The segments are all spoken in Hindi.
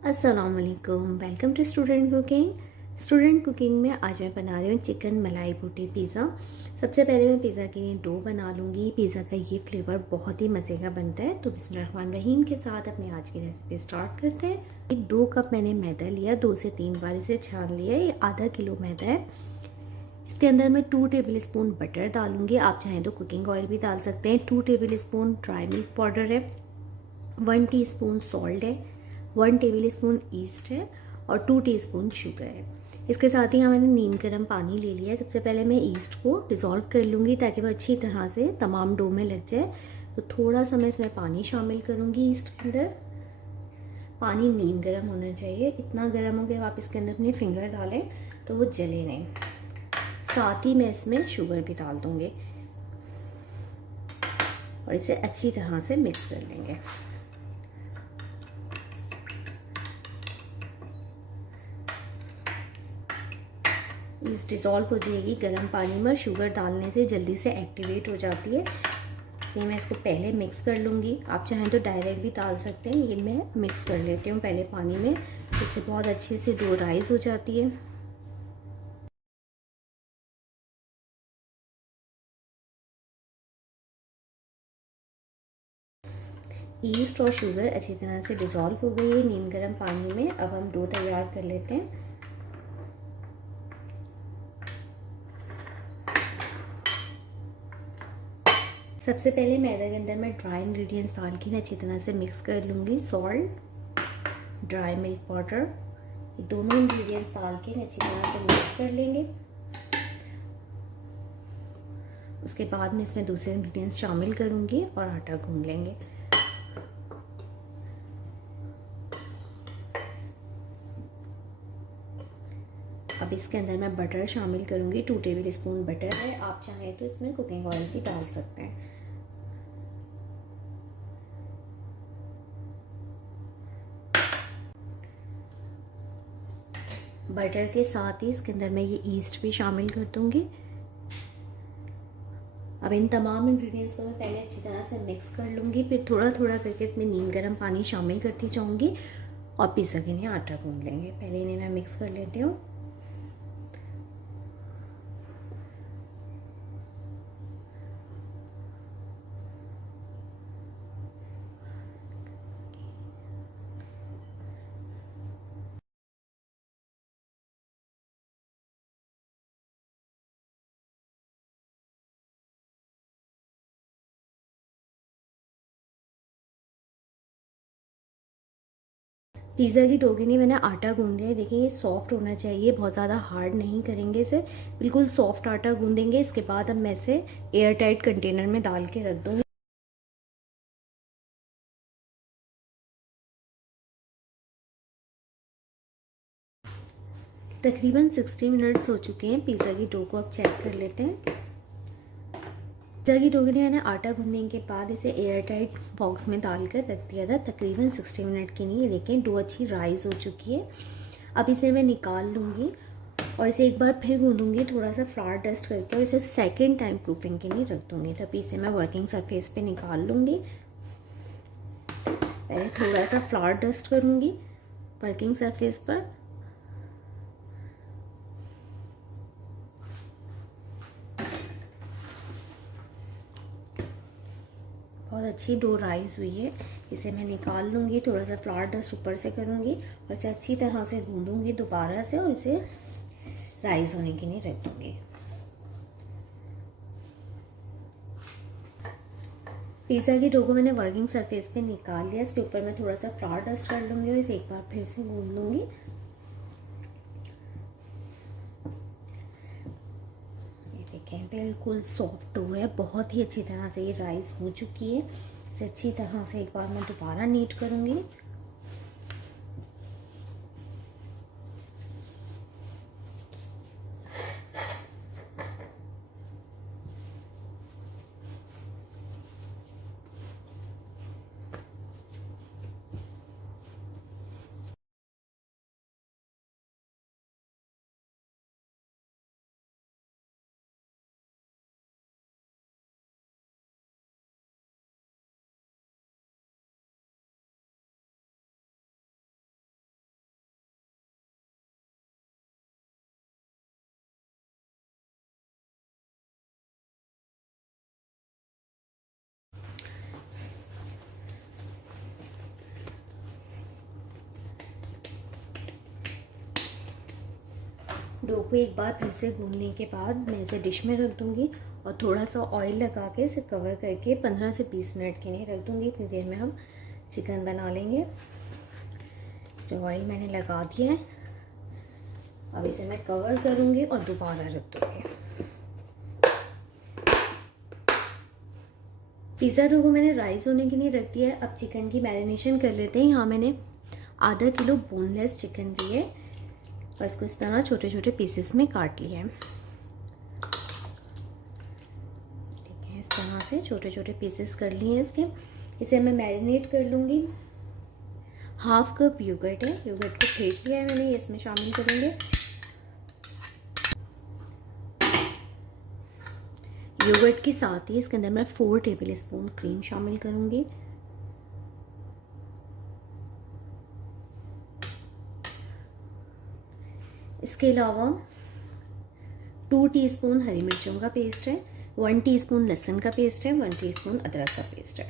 अस्सलाम वालेकुम, welcome to student cooking. Student cooking में आज मैं बना रही हूँ चिकन मलाई बोटी पिज़्ज़ा। सबसे पहले मैं पिज़्ज़ा के लिए डो बना लूँगी। पिज़्ज़ा का ये फ्लेवर बहुत ही मज़े का बनता है। तो बिस्मिल्लाहिर्रहमानिर्रहीम के साथ अपनी आज की रेसिपी स्टार्ट करते हैं। एक 2 कप मैंने मैदा लिया, 2 से 3 बार इसे छान लिया। ये आधा किलो मैदा है। इसके अंदर मैं 2 टेबल स्पून बटर डालूँगी। आप चाहें तो कुकिंग ऑयल भी डाल सकते हैं। 2 table spoon dry milk powder है, 1 टीस्पून सॉल्ट है, 1 टेबल स्पून ईस्ट है और 2 टीस्पून शुगर है। इसके साथ ही यहाँ मैंने नीम गर्म पानी ले लिया है। सबसे पहले मैं ईस्ट को डिज़ोल्व कर लूँगी ताकि वो अच्छी तरह से तमाम डो में लग जाए। तो थोड़ा सा मैं इसमें पानी शामिल करूँगी ईस्ट के अंदर। पानी नीम गर्म होना चाहिए, इतना गर्म हो गया आप इसके अंदर अपने फिंगर डालें तो वो जले नहीं। साथ ही मैं इसमें शुगर भी डाल दूँगी और इसे अच्छी तरह से मिक्स कर लेंगे। इस डिज़ोल्व हो जाएगी गर्म पानी में। शुगर डालने से जल्दी से एक्टिवेट हो जाती है, इसलिए मैं इसको पहले मिक्स कर लूँगी। आप चाहें तो डायरेक्ट भी डाल सकते हैं, ये मैं मिक्स कर लेती हूँ पहले पानी में। इससे बहुत अच्छे से डो राइस हो जाती है। ईस्ट और शुगर अच्छी तरह से डिज़ोल्व हो गई है नीम गर्म पानी में। अब हम डो तैयार कर लेते हैं। सबसे पहले मैदे के अंदर मैं ड्राई इंग्रेडिएंट्स डाल के अच्छी तरह से मिक्स कर लूँगी। सॉल्ट, ड्राई मिल्क पाउडर, ये दोनों इंग्रेडिएंट्स डाल के अच्छी तरह से मिक्स कर लेंगे। उसके बाद मैं इसमें दूसरे इंग्रेडिएंट्स शामिल करूँगी और आटा गूंद लेंगे। अब इसके अंदर मैं बटर शामिल करूँगी। 2 टेबल स्पून बटर है, आप चाहें तो इसमें कुकिंग ऑयल भी डाल सकते हैं। बटर के साथ ही इसके अंदर मैं ये ईस्ट भी शामिल कर दूँगी। अब इन तमाम इंग्रेडिएंट्स को मैं पहले अच्छी तरह से मिक्स कर लूँगी, फिर थोड़ा थोड़ा करके इसमें नीम गर्म पानी शामिल करती जाऊँगी और पिज़्ज़ा के लिए आटा गूंद लेंगे। पहले इन्हें मैं मिक्स कर लेती हूँ। पिज़्ज़ा की डो के लिए मैंने आटा गूंद लिया है। देखिए ये सॉफ्ट होना चाहिए, बहुत ज़्यादा हार्ड नहीं करेंगे इसे, बिल्कुल सॉफ्ट आटा गूंदेंगे। इसके बाद अब मैं इसे एयर टाइट कंटेनर में डाल के रख दूँगी। तकरीबन 60 मिनट्स हो चुके हैं। पिज़्ज़ा की डो को अब चेक कर लेते हैं। पिज़्ज़ा की डो के लिए मैंने आटा गूंदने के बाद इसे एयर टाइट बॉक्स में डालकर रख दिया था तकरीबन 60 मिनट के लिए। देखें डो अच्छी राइस हो चुकी है। अब इसे मैं निकाल लूँगी और इसे एक बार फिर गूंदूंगी थोड़ा सा फ्लावर डस्ट करके और इसे सेकेंड टाइम प्रूफिंग के लिए रख दूँगी। तभी इसे मैं वर्किंग सरफेस पे निकाल लूँगी। पहले थोड़ा सा फ्लावर डस्ट करूँगी वर्किंग सरफेस पर। बहुत अच्छी डो राइस हुई है, इसे मैं निकाल लूँगी। थोड़ा सा फ्लावर डस्ट ऊपर से करूँगी और इसे अच्छी तरह से गूंदूंगी दोबारा से और इसे राइस होने के लिए रख दूँगी। पिज़्ज़ा की डो को मैंने वर्किंग सरफेस पे निकाल लिया। इसके ऊपर मैं थोड़ा सा फ्लावर डस्ट कर लूँगी और इसे एक बार फिर से गूंद लूँगी। ये देखें बिल्कुल सॉफ्ट डो है, बहुत ही अच्छी तरह से ये राइस हो चुकी है। इसे अच्छी तरह से एक बार मैं दोबारा नीट करूँगी। डो को एक बार फिर से गूंदने के बाद मैं इसे डिश में रख दूँगी और थोड़ा सा ऑयल लगा के इसे कवर करके 15 से 20 मिनट के लिए रख दूँगी। इतनी देर में हम चिकन बना लेंगे। इस पर ऑयल मैंने लगा दिया है। अब इसे मैं कवर करूँगी और दोबारा रख दूँगी। पिज़्ज़ा डो को मैंने राइस होने के लिए रख दिया है। अब चिकन की मैरिनेशन कर लेते हैं। यहाँ मैंने आधा किलो बोनलेस चिकन लिए और इसको इस तरह छोटे छोटे पीसेस में काट लिया है। ठीक है, इस तरह से छोटे छोटे पीसेस कर लिए हैं इसके। इसे मैं मैरिनेट कर लूँगी। हाफ कप योगर्ट है, योगर्ट को फेंट लिया है मैंने, ये इसमें शामिल करेंगे। योगर्ट के साथ ही इसके अंदर मैं 4 टेबल स्पून क्रीम शामिल करूँगी। इसके अलावा 2 टीस्पून हरी मिर्चों का पेस्ट है, 1 टीस्पून लहसुन का पेस्ट है, 1 टीस्पून अदरक का पेस्ट है।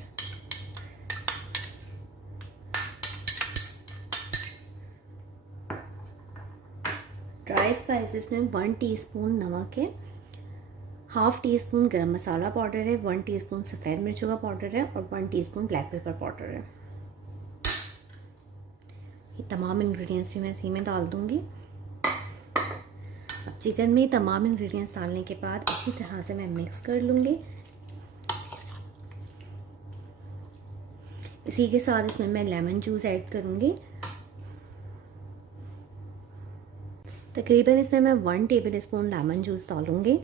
ड्राई स्पाइसेस में 1 टीस्पून नमक है, हाफ टी स्पून गरम मसाला पाउडर है, 1 टीस्पून सफ़ेद मिर्चों का पाउडर है और 1 टीस्पून ब्लैक पेपर पाउडर है। ये तमाम इंग्रेडिएंट्स भी मैं इसी में डाल दूँगी। अब चिकन में तमाम इंग्रेडिएंट्स डालने के बाद अच्छी तरह से मैं मिक्स कर लूँगी। इसी के साथ इसमें मैं लेमन जूस ऐड करूँगी। तकरीबन इसमें मैं 1 टेबल स्पून लेमन जूस डालूँगी।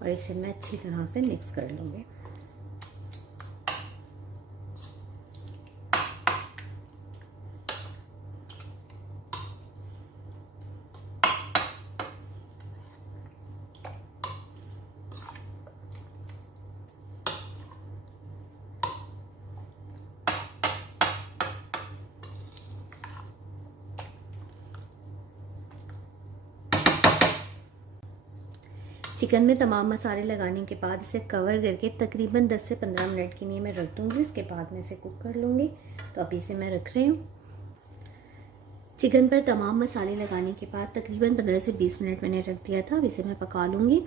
और इसे मैं अच्छी तरह से मिक्स कर लूँगी। चिकन में तमाम मसाले लगाने के बाद इसे कवर करके तकरीबन 10 से 15 मिनट के लिए मैं रख दूँगी। इसके बाद मैं इसे कुक कर लूँगी। तो अभी इसे मैं रख रही हूँ। चिकन पर तमाम मसाले लगाने के बाद तकरीबन 15 से 20 मिनट मैंने रख दिया था। अब इसे मैं पका लूँगी।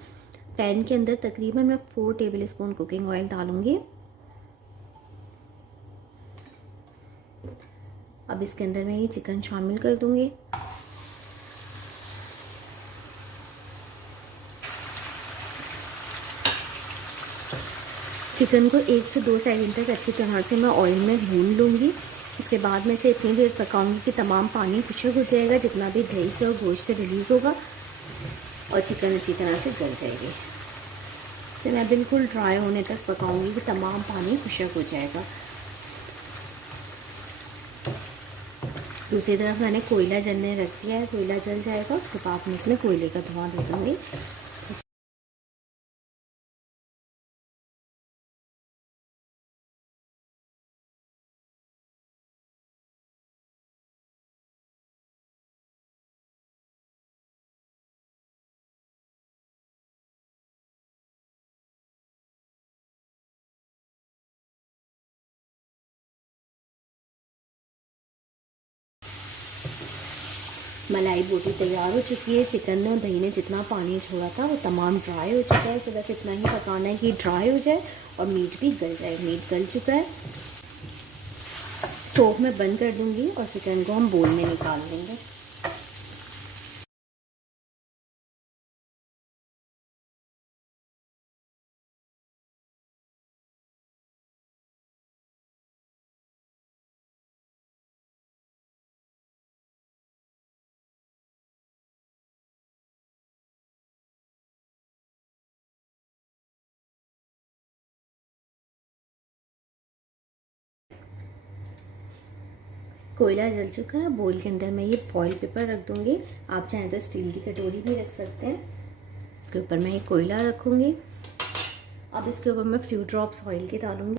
पैन के अंदर तकरीबन मैं 4 टेबल स्पून कुकिंग ऑयल डालूँगी। अब इसके अंदर मैं ये चिकन शामिल कर दूँगी। चिकन को 1 से 2 सेकंड तक अच्छी तरह से मैं ऑयल में भून लूँगी। उसके बाद मैं इसे इतनी देर पकाऊंगी कि तमाम पानी खुश्क हो जाएगा, जितना भी दही से और गोश्त से रिलीज़ होगा और चिकन अच्छी तरह से गल जाएगी। इसे मैं बिल्कुल ड्राई होने तक पकाऊंगी कि तमाम पानी खुश्क हो जाएगा। दूसरी तरफ मैंने कोयला जलने रख दिया है, कोयला जल जाएगा उसके बाद मैं इसमें कोयले का धुआं दे दूँगी। मलाई बोटी तैयार हो चुकी है। चिकन ने और दही ने जितना पानी छोड़ा था वो तमाम ड्राई हो चुका है। तो बस इतना ही पकाना है कि ड्राई हो जाए और मीट भी गल जाए। मीट गल चुका है। स्टोव में बंद कर दूंगी और चिकन को हम बोल में निकाल लेंगे। कोयला जल चुका है। बोल के अंदर मैं ये फॉइल पेपर रख दूंगी। आप चाहें तो स्टील की कटोरी भी रख सकते हैं। इसके ऊपर मैं ये कोयला रखूंगी। अब इसके ऊपर मैं फ्यू ड्रॉप्स ऑयल के डालूंगी।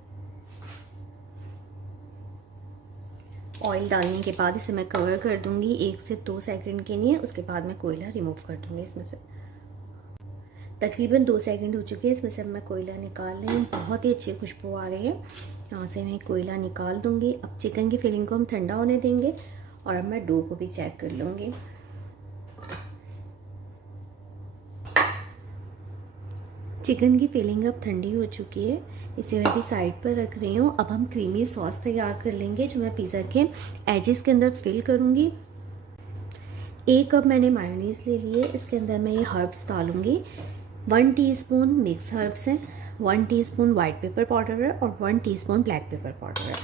ऑयल डालने के बाद इसे मैं कवर कर दूंगी 1 से 2 सेकंड के लिए। उसके बाद मैं कोयला रिमूव कर दूंगी इसमें से। तकरीबन 2 सेकंड हो चुके हैं। इसमें से अब मैं कोयला निकाल रही हूँ। बहुत ही अच्छी खुशबू आ रही है। यहाँ से मैं कोयला निकाल दूँगी। अब चिकन की फिलिंग को हम ठंडा होने देंगे और अब मैं डो को भी चेक कर लूँगी। चिकन की फिलिंग अब ठंडी हो चुकी है। इसे मैं भी साइड पर रख रही हूँ। अब हम क्रीमी सॉस तैयार कर लेंगे जो मैं पिज़्ज़ा के एजेस के अंदर फिल करूँगी। 1 कप मैंने मायोनीज़ ले लिए। इसके अंदर मैं ये हर्ब्स डालूँगी। 1 टीस्पून मिक्स हर्ब्स हैं, 1 टीस्पून वाइट पेपर पाउडर है और 1 टीस्पून ब्लैक पेपर पाउडर है।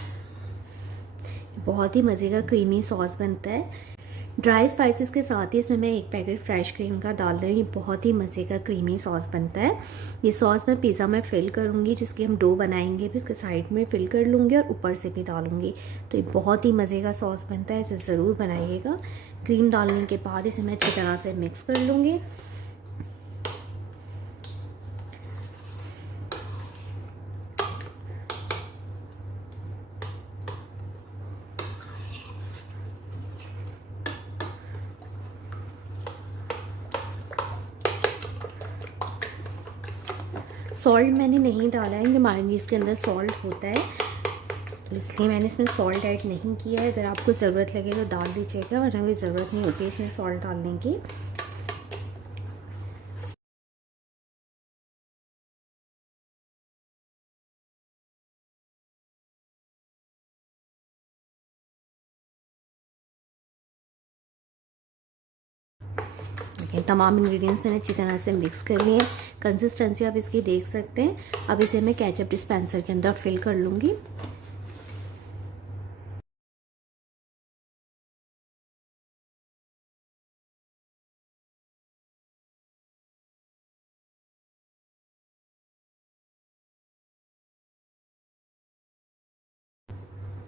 बहुत ही मज़े का क्रीमी सॉस बनता है। ड्राई स्पाइसेस के साथ ही इसमें मैं 1 पैकेट फ्रेश क्रीम का डाल रही हूँ। ये बहुत ही मज़े का क्रीमी सॉस बनता है। ये सॉस मैं पिज़्ज़ा में फ़िल करूँगी, जिसकी हम डो बनाएंगे फिर उसके साइड में फ़िल कर लूँगी और ऊपर से भी डालूँगी। तो ये बहुत ही मज़े का सॉस बनता है, इसे ज़रूर बनाइएगा। क्रीम डालने के बाद इसे मैं अच्छी तरह से मिक्स कर लूँगी। सॉल्ट मैंने नहीं डाला है कि मायोनीज़ के अंदर सॉल्ट होता है, तो इसलिए मैंने इसमें सॉल्ट ऐड नहीं किया है। अगर आपको ज़रूरत लगे तो डाल दीजिएगा, वरना कोई ज़रूरत नहीं होती इसमें सॉल्ट डालने की। देखिए तमाम इंग्रेडिएंट्स मैंने अच्छी तरह से मिक्स कर लिए हैं। कंसिस्टेंसी आप इसकी देख सकते हैं। अब इसे मैं केचप डिस्पेंसर के अंदर फिल कर लूँगी।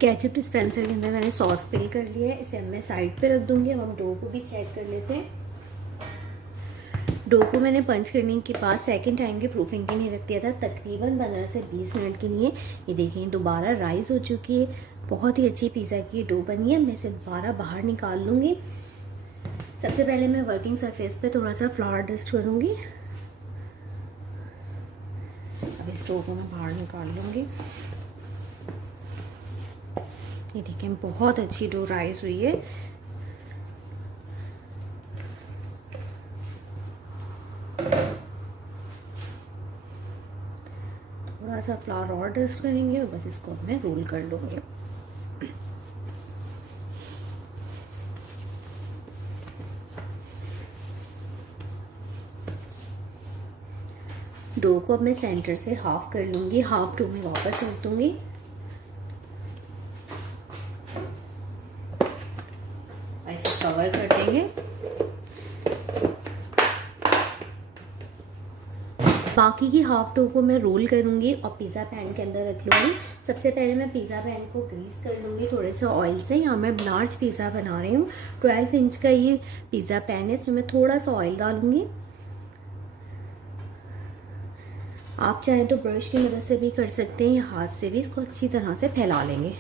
केचप डिस्पेंसर के अंदर मैंने सॉस फिल कर लिया है। इसे अब मैं साइड पे रख दूँगी। अब हम डो को भी चेक कर लेते हैं। डो को मैंने पंच करने के बाद सेकंड टाइम की प्रूफिंग के लिए रख दिया था, तकरीबन 15 से 20 मिनट के लिए। ये देखिए दोबारा राइस हो चुकी है। बहुत ही अच्छी पिज़्ज़ा की डो बनी है। मैं इसे दोबारा बाहर निकाल लूँगी। सबसे पहले मैं वर्किंग सरफेस पे थोड़ा सा फ्लावर डस्ट करूँगी। अब इस डो को मैं बाहर निकाल लूँगी। ये देखिए बहुत अच्छी डो राइस हुई है। थोड़ा सा फ्लावर और डस्ट करेंगे और बस इसको मैं रोल कर लूँगी। डो को अब मैं सेंटर से हाफ कर लूँगी, हाफ डो में वापस रख दूँगी। ऐसे कवर कर देंगे। बाकी की हाफ डो को मैं रोल करूँगी और पिज़्ज़ा पैन के अंदर रख लूँगी। सबसे पहले मैं पिज़्ज़ा पैन को ग्रीस कर लूँगी थोड़े से ऑयल से। यहाँ मैं लार्ज पिज़्ज़ा बना रही हूँ। 12 इंच का ये पिज़्ज़ा पैन है। इसमें मैं थोड़ा सा ऑयल डालूँगी। आप चाहें तो ब्रश की मदद से भी कर सकते हैं या हाथ से भी इसको अच्छी तरह से फैला लेंगे।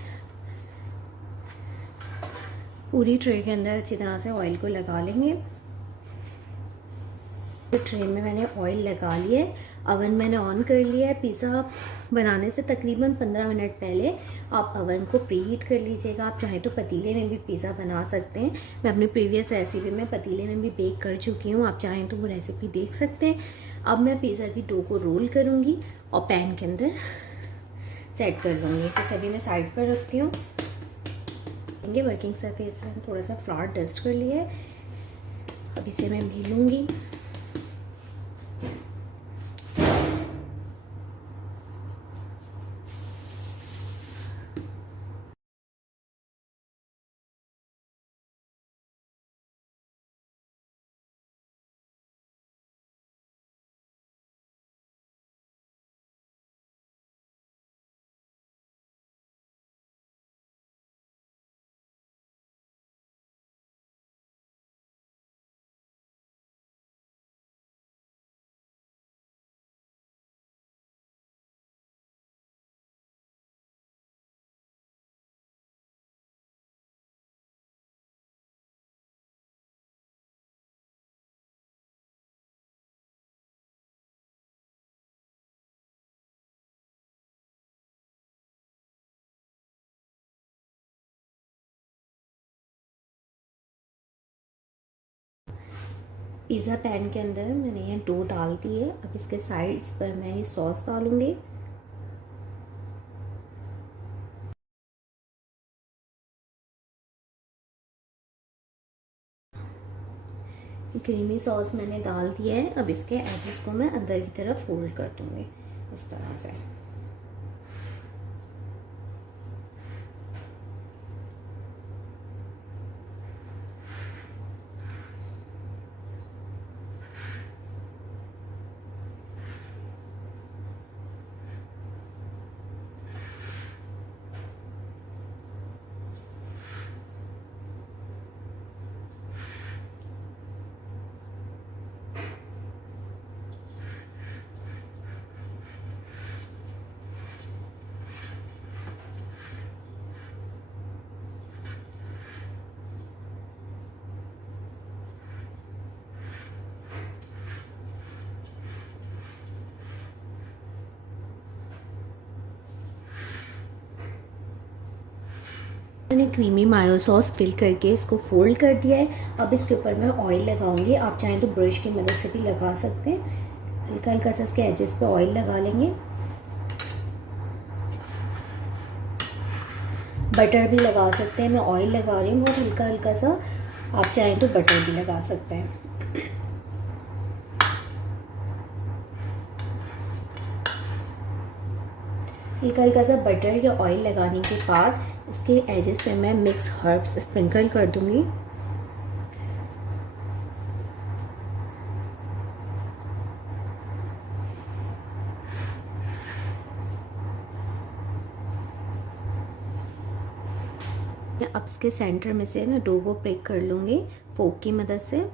पूरी ट्रे के अंदर अच्छी तरह से ऑयल को लगा लेंगे। ट्रे में मैंने ऑयल लगा लिया है। अवन मैंने ऑन कर लिया है। पिज़्ज़ा बनाने से तकरीबन 15 मिनट पहले आप अवन को प्री हीट कर लीजिएगा। आप चाहें तो पतीले में भी पिज़्ज़ा बना सकते हैं। मैं अपनी प्रीवियस रेसिपी में पतीले में भी बेक कर चुकी हूँ। आप चाहें तो वो रेसिपी देख सकते हैं। अब मैं पिज़्ज़ा की डो को रोल करूँगी और पैन के अंदर सेट कर लूँगी। तो सभी मैं साइड पर रखती हूँ। वर्किंग सरफेस पर थोड़ा सा फ्लावर डस्ट कर लिया है। अब इसे मैं बेलूँगी। पिज़्ज़ा पैन के अंदर मैंने ये डो डाल दी है। अब इसके साइड्स पर मैं ये सॉस डालूँगी। क्रीमी सॉस मैंने डाल दिया है। अब इसके एजेस को मैं अंदर की तरफ फोल्ड कर दूँगी इस तरह से। मैंने क्रीमी मायो सॉस फिल करके इसको फोल्ड कर दिया है। अब इसके ऊपर मैं ऑयल लगाऊंगी। आप चाहें तो ब्रश की मदद से भी लगा सकते हैं। हल्का हल्का सा इसके एजेस पे ऑयल लगा लेंगे। बटर भी लगा सकते हैं। मैं ऑयल लगा रही हूँ बहुत हल्का हल्का सा। आप चाहें तो बटर भी लगा सकते हैं। हल्का हल्का सा बटर या ऑयल लगाने के बाद इसके एजेस पे मैं मिक्स हर्ब्स स्प्रिंकल कर दूंगी। अब इसके सेंटर में से मैं डो को ब्रेक कर लूँगी फोक की मदद से।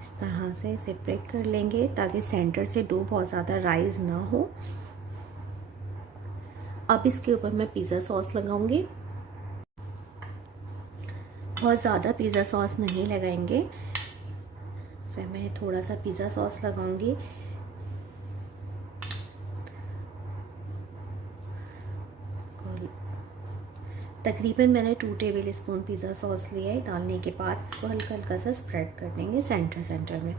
इस तरह से इसे ब्रेक कर लेंगे ताकि सेंटर से डो बहुत ज़्यादा राइज ना हो। अब इसके ऊपर मैं पिज़्ज़ा सॉस लगाऊंगी। बहुत ज़्यादा पिज़्ज़ा सॉस नहीं लगाएंगे। इसमें मैं थोड़ा सा पिज़्ज़ा सॉस लगाऊंगी। तकरीबन मैंने 2 टेबल स्पून पिज़्ज़ा सॉस लिया है। डालने के बाद इसको हल्का हल्का सा स्प्रेड कर देंगे सेंटर में।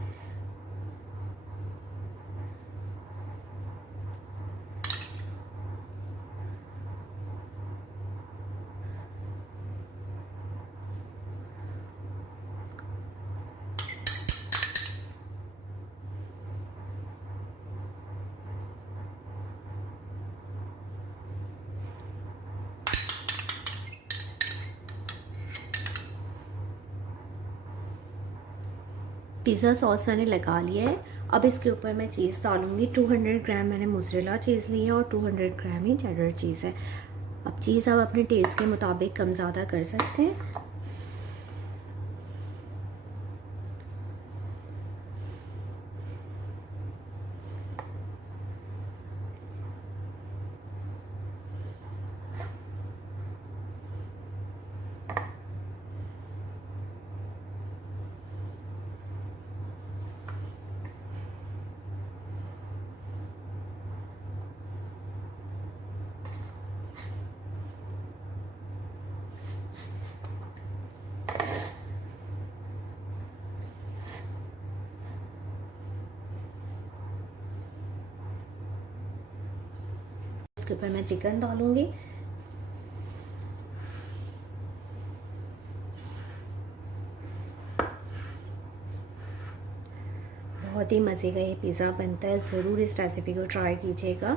पिज़्ज़ा सॉस मैंने लगा लिया है। अब इसके ऊपर मैं चीज़ डालूँगी। 200 ग्राम मैंने मोज़रेला चीज़ ली है और 200 ग्राम ही चेडर चीज़ है। अब चीज़ आप अपने टेस्ट के मुताबिक कम ज़्यादा कर सकते हैं। इसके ऊपर मैं चिकन डालूँगी। बहुत ही मज़े का ये पिज़्ज़ा बनता है। ज़रूर इस रेसिपी को ट्राई कीजिएगा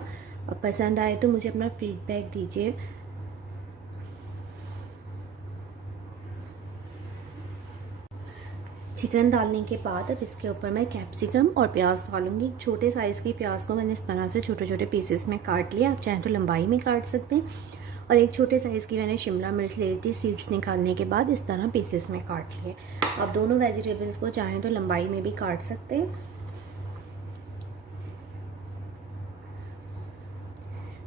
और पसंद आए तो मुझे अपना फीडबैक दीजिए। चिकन डालने के बाद अब इसके ऊपर मैं कैप्सिकम और प्याज डालूँगी। छोटे साइज़ की प्याज को मैंने इस तरह से छोटे छोटे पीसेस में काट लिया। आप चाहें तो लंबाई में काट सकते हैं। और एक छोटे साइज़ की मैंने शिमला मिर्च ले ली थी। सीड्स निकालने के बाद इस तरह पीसेस में काट लिए। आप दोनों वेजिटेबल्स को चाहें तो लंबाई में भी काट सकते हैं।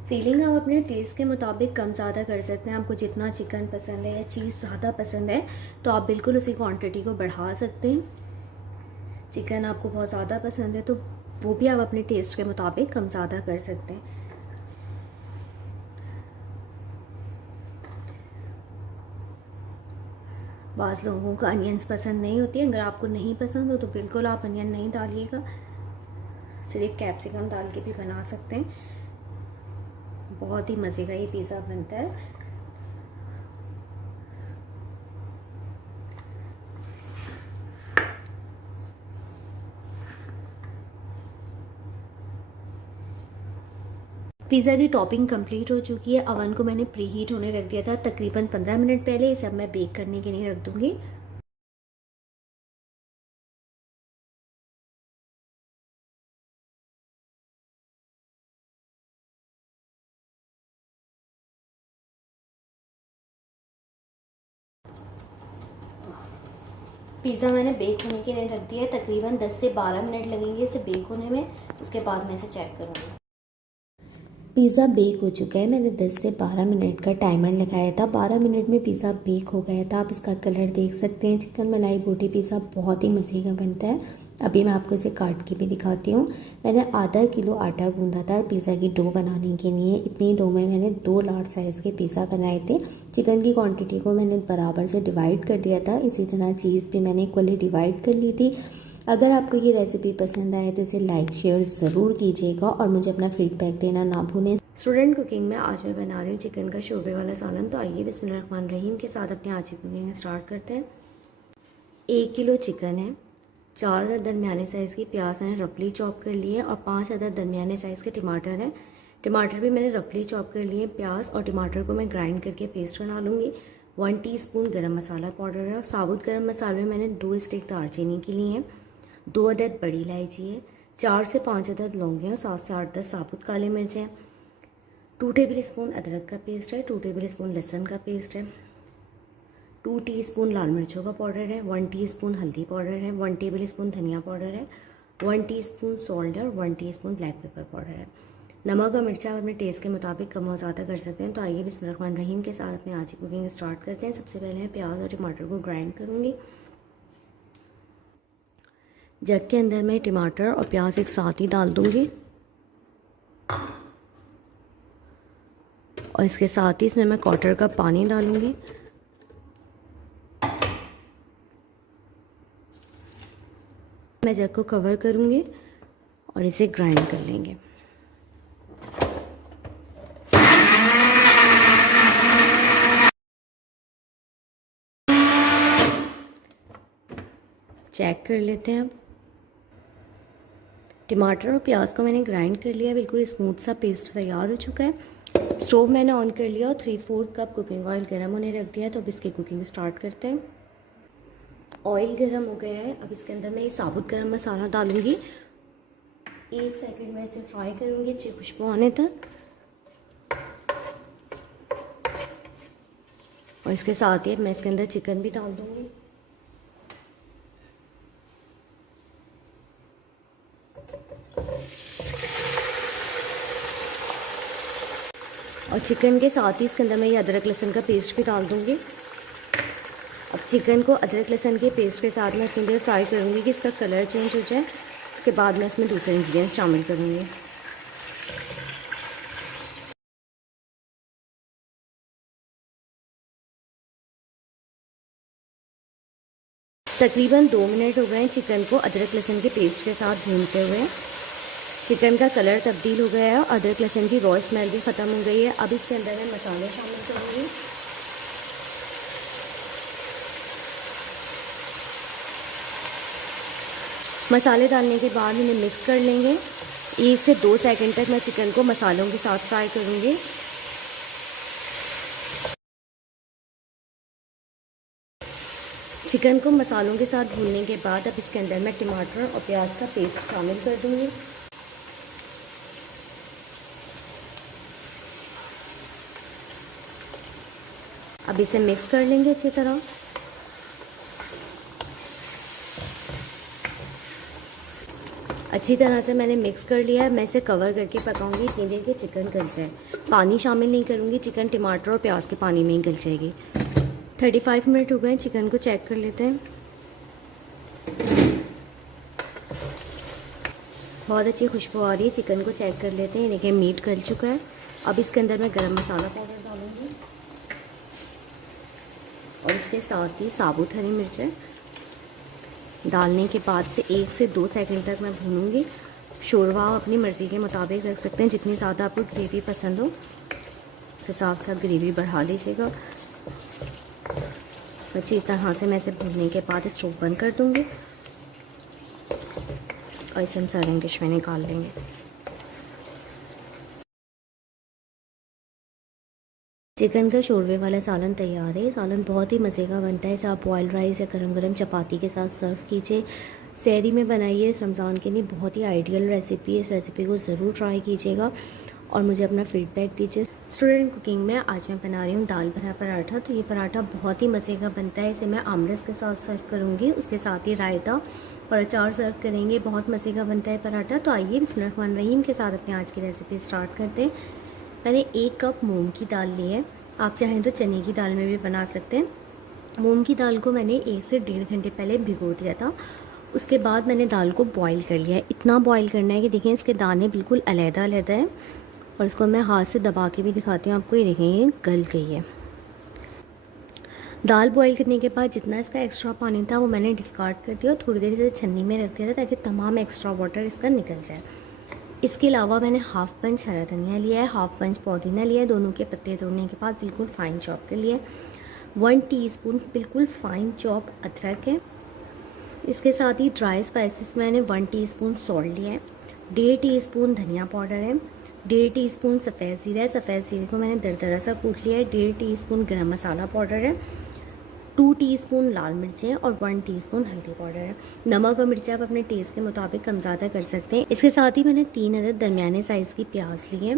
फीलिंग आप अपने टेस्ट के मुताबिक कम ज़्यादा कर सकते हैं। आपको जितना चिकन पसंद है या चीज़ ज़्यादा पसंद है तो आप बिल्कुल उसी क्वांटिटी को बढ़ा सकते हैं। चिकन आपको बहुत ज़्यादा पसंद है तो वो भी आप अपने टेस्ट के मुताबिक कम ज़्यादा कर सकते हैं। बाज़ लोगों को अनियंस पसंद नहीं होती है, अगर आपको नहीं पसंद हो तो बिल्कुल आप अनियन नहीं डालिएगा, सिर्फ कैप्सिकम डाल के भी बना सकते हैं। बहुत ही मज़े का ये पिज़्ज़ा बनता है। पिज़्ज़ा की टॉपिंग कंप्लीट हो चुकी है। अवन को मैंने प्री हीट होने रख दिया था तकरीबन 15 मिनट पहले। इसे अब मैं बेक करने के लिए रख दूँगी। पिज़्ज़ा मैंने बेक होने के लिए रख दिया है, तकरीबन 10 से 12 मिनट लगेंगे इसे बेक होने में। उसके बाद मैं इसे चेक करूँगी। पिज़्ज़ा बेक हो चुका है। मैंने 10 से 12 मिनट का टाइमर लगाया था। 12 मिनट में पिज़्ज़ा बेक हो गया था। आप इसका कलर देख सकते हैं। चिकन मलाई बोटी पिज़्ज़ा बहुत ही मज़े का बनता है। अभी मैं आपको इसे काट के भी दिखाती हूँ। मैंने आधा किलो आटा गूंदा था पिज़्ज़ा की डो बनाने के लिए। इतनी डो में मैंने 2 लार्ज साइज़ के पिज़्ज़ा बनाए थे। चिकन की क्वांटिटी को मैंने बराबर से डिवाइड कर दिया था। इसी तरह चीज़ भी मैंने इक्वली डिवाइड कर ली थी। अगर आपको ये रेसिपी पसंद आए तो इसे लाइक शेयर ज़रूर कीजिएगा और मुझे अपना फीडबैक देना ना भूलें। स्टूडेंट कुकिंग में आज मैं बना रही हूँ चिकन का शोरबे वाला सालन। तो आइए बिस्मिल्लाहिर्रहमानिर्रहीम के साथ अपनी आज की कुकिंग स्टार्ट करते हैं। 1 किलो चिकन है, 4 अदद दरमियाने साइज़ की प्याज मैंने रफली चॉप कर ली है और 5 अदद दरमियाने साइज़ के टमाटर हैं। टमाटर भी मैंने रफली चॉप कर लिए। प्याज और टमाटर को मैं ग्राइंड करके पेस्ट बना लूँगी। 1 टीस्पून गरम मसाला पाउडर है और साबुत गरम मसाले में मैंने 2 स्टिक दालचीनी की ली हैं, 2 अदद बड़ी इलायची है, 4 से 5 अदद लौंगियाँ, 7 से 8 10 साबुत काले मिर्च हैं, 2 टेबल स्पून अदरक का पेस्ट है, 2 टेबल स्पून लहसुन का पेस्ट है, 2 टीस्पून लाल मिर्चों का पाउडर है, 1 टीस्पून हल्दी पाउडर है, 1 टेबल स्पून धनिया पाउडर है, 1 टीस्पून सॉल्ट है और 1 टीस्पून ब्लैक पेपर पाउडर है। नमक और मिर्चा आप अपने टेस्ट के मुताबिक कम और ज़्यादा कर सकते हैं। तो आइए बिस्मिल्लाहिर्रहमानिर्रहीम के साथ अपनी आज की कुकिंग स्टार्ट करते हैं। सबसे पहले मैं प्याज और टमाटर को ग्राइंड करूँगी। जग के अंदर मैं टमाटर और प्याज एक साथ ही डाल दूँगी और इसके साथ ही इसमें मैं 1/4 कप पानी डालूँगी। मैं जग को कवर करूँगी और इसे ग्राइंड कर लेंगे। चेक कर लेते हैं। अब टमाटर और प्याज को मैंने ग्राइंड कर लिया, बिल्कुल स्मूथ सा पेस्ट तैयार हो चुका है। स्टोव मैंने ऑन कर लिया और 3/4 कप कुकिंग ऑयल गर्म होने रख दिया है। तो अब इसकी कुकिंग स्टार्ट करते हैं। ऑयल गर्म हो गया है। अब इसके अंदर मैं ये साबुत गरम मसाला डालूंगी। 1 सेकंड में इसे फ्राई करूंगी अच्छी खुशबू आने तक। और इसके साथ ही मैं इसके अंदर चिकन भी डाल दूंगी। और चिकन के साथ ही इसके अंदर मैं ये अदरक लहसुन का पेस्ट भी डाल दूंगी। अब चिकन को अदरक लहसुन के पेस्ट के साथ मैं इतनी देर फ्राई करूँगी कि इसका कलर चेंज हो जाए। उसके बाद मैं इसमें दूसरे इंग्रेडिएंट्स शामिल करूँगी। तकरीबन 2 मिनट हो गए चिकन को अदरक लहसुन के पेस्ट के साथ भूनते हुए। चिकन का कलर तब्दील हो गया है और अदरक लहसुन की रॉ स्मेल भी ख़त्म हो गई है। अब इसके अंदर मैं मसाले शामिल करूँगी। मसाले डालने के बाद इन्हें मिक्स कर लेंगे। 1 से 2 सेकंड तक मैं चिकन को मसालों के साथ फ्राई करूँगी। चिकन को मसालों के साथ भूनने के बाद अब इसके अंदर मैं टमाटर और प्याज का पेस्ट शामिल कर दूँगी। अब इसे मिक्स कर लेंगे अच्छी तरह। अच्छी तरह से मैंने मिक्स कर लिया है। मैं इसे कवर करके पकाऊंगी इतनी देर के चिकन गल जाए। पानी शामिल नहीं करूँगी, चिकन टमाटर और प्याज के पानी में ही गल जाएगी। 35 मिनट हो गए। चिकन को चेक कर लेते हैं। बहुत अच्छी खुशबू आ रही है। चिकन को चेक कर लेते हैं। देखिए मीट गल चुका है। अब इसके अंदर मैं गरम मसाला पाउडर डालूँगी और इसके साथ ही साबुत हरी मिर्चें डालने के बाद से 1 से 2 सेकंड तक मैं भूनूंगी। शोरबा अपनी मर्ज़ी के मुताबिक रख सकते हैं, जितनी ज़्यादा आपको ग्रेवी पसंद हो उस हिसाब से आप ग्रेवी बढ़ा लीजिएगा। अच्छी तरह से मैं इसे भूनने के बाद स्टोव बंद कर दूँगी और इसे हम सर्विंग डिश में निकाल लेंगे। चिकन का शोरबे वाला सालन तैयार है। सालन बहुत ही मज़े का बनता है। इसे आप बॉयल राइस या गरम गरम चपाती के साथ सर्व कीजिए। सहरी में बनाइए। इस रमज़ान के लिए बहुत ही आइडियल रेसिपी है। इस रेसिपी को ज़रूर ट्राई कीजिएगा और मुझे अपना फीडबैक दीजिए। स्टूडेंट कुकिंग में आज मैं बना रही हूँ दाल भरा पराठा। तो ये पराठा बहुत ही मज़े का बनता है। इसे मैं आमरस के साथ सर्व करूँगी, उसके साथ ही रायता और अचार सर्व करेंगे। बहुत मज़े का बनता है पराठा। तो आइए बिस्मिल्लाहिर्रहमानिर्रहीम के साथ अपने आज की रेसिपी स्टार्ट करते हैं। मैंने 1 कप मूंग की दाल ली है। आप चाहें तो चने की दाल में भी बना सकते हैं। मूंग की दाल को मैंने 1 से 1.5 घंटे पहले भिगो दिया था। उसके बाद मैंने दाल को बॉईल कर लिया है। इतना बॉईल करना है कि देखें इसके दाने बिल्कुल अलग-अलग है। और इसको मैं हाथ से दबा के भी दिखाती हूँ आपको। ये देखें ये गल गई है। दाल बॉईल करने के बाद जितना इसका एक्स्ट्रा पानी था वो मैंने डिस्कार्ड कर दिया और थोड़ी देर इसे छन्नी में रख दिया था ताकि तमाम एक्स्ट्रा वाटर इसका निकल जाए। इसके अलावा मैंने हाफ़ पंच हरा धनिया लिया है, हाफ़ पंच पुदीना लिया है। दोनों के पत्ते तोड़ने के बाद बिल्कुल फ़ाइन चॉप कर लिया है। 1 टीस्पून बिल्कुल फ़ाइन चॉप अदरक है। इसके साथ ही ड्राई स्पाइसेस मैंने 1 टीस्पून सॉल्ट लिया है, 1.5 टीस्पून धनिया पाउडर है, 1.5 टीस्पून सफ़ेद ज़ीरा है। सफ़ेद ज़ीरे को मैंने दरदरा सा कूट लिया है। 1.5 टीस्पून गरम मसाला पाउडर है, 2 टीस्पून लाल मिर्चें और 1 टीस्पून हल्दी पाउडर है। नमक और मिर्ची आप अपने टेस्ट के मुताबिक कम ज़्यादा कर सकते हैं। इसके साथ ही मैंने 3 अदद दरमियाने साइज़ की प्याज ली है।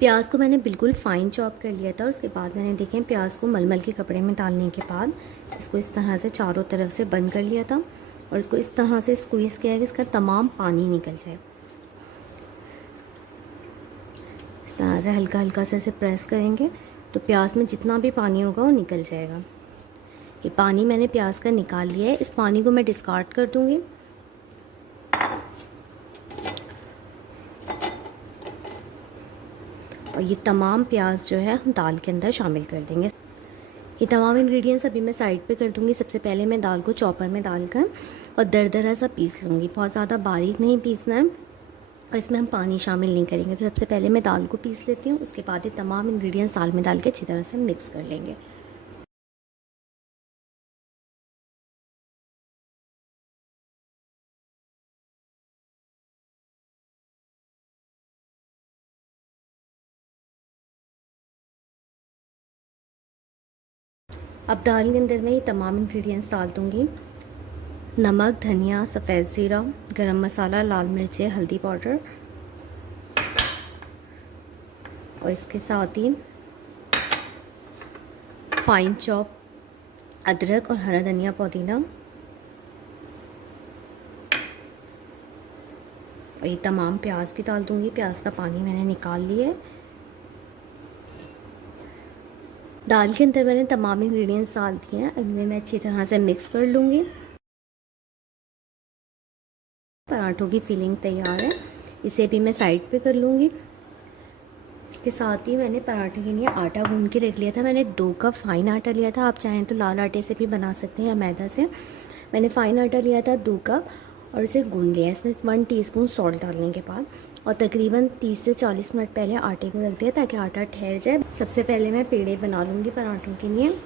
प्याज को मैंने बिल्कुल फ़ाइन चॉप कर लिया था। उसके बाद मैंने देखें प्याज को मलमल के कपड़े में डालने के बाद इसको इस तरह से चारों तरफ से बंद कर लिया था और इसको इस तरह से स्क्वीज़ किया कि इसका तमाम पानी निकल जाए। इस तरह से हल्का हल्का से इसे प्रेस करेंगे तो प्याज में जितना भी पानी होगा वो निकल जाएगा। ये पानी मैंने प्याज का निकाल लिया है। इस पानी को मैं डिस्कार्ड कर दूंगी। और ये तमाम प्याज जो है हम दाल के अंदर शामिल कर देंगे। ये तमाम इंग्रेडिएंट्स अभी मैं साइड पे कर दूंगी। सबसे पहले मैं दाल को चॉपर में डालकर और दरदरा सा पीस लूँगी। बहुत ज़्यादा बारीक नहीं पीसना है और इसमें हम पानी शामिल नहीं करेंगे। तो सबसे पहले मैं दाल को पीस लेती हूँ। उसके बाद ये तमाम इंग्रेडिएंट्स दाल में डाल के अच्छी तरह से मिक्स कर लेंगे। अब दाल के अंदर मैं ये तमाम इंग्रेडिएंट्स डाल दूँगी। नमक, धनिया, सफ़ेद ज़ीरा, गरम मसाला, लाल मिर्चें, हल्दी पाउडर और इसके साथ ही फ़ाइन चॉप अदरक और हरा धनिया पुदीना और ये तमाम प्याज भी डाल दूँगी। प्याज का पानी मैंने निकाल लिया है। दाल के अंदर मैंने तमाम इंग्रेडिएंट्स डाल दिए हैं। अब मैं अच्छी तरह से मिक्स कर लूँगी। पराठों की फिलिंग तैयार है। इसे भी मैं साइड पे कर लूँगी। इसके साथ ही मैंने पराठे के लिए आटा गूंद के रख लिया था। मैंने 2 कप फ़ाइन आटा लिया था। आप चाहें तो लाल आटे से भी बना सकते हैं या मैदा से। मैंने फ़ाइन आटा लिया था 2 कप और इसे गूंद लिया। इसमें 1 टीस्पून सॉल्ट डालने के बाद और तकरीबन 30 से 40 मिनट पहले आटे को रख दिया ताकि आटा ठहर जाए। सबसे पहले मैं पेड़े बना लूँगी पराठों के लिए।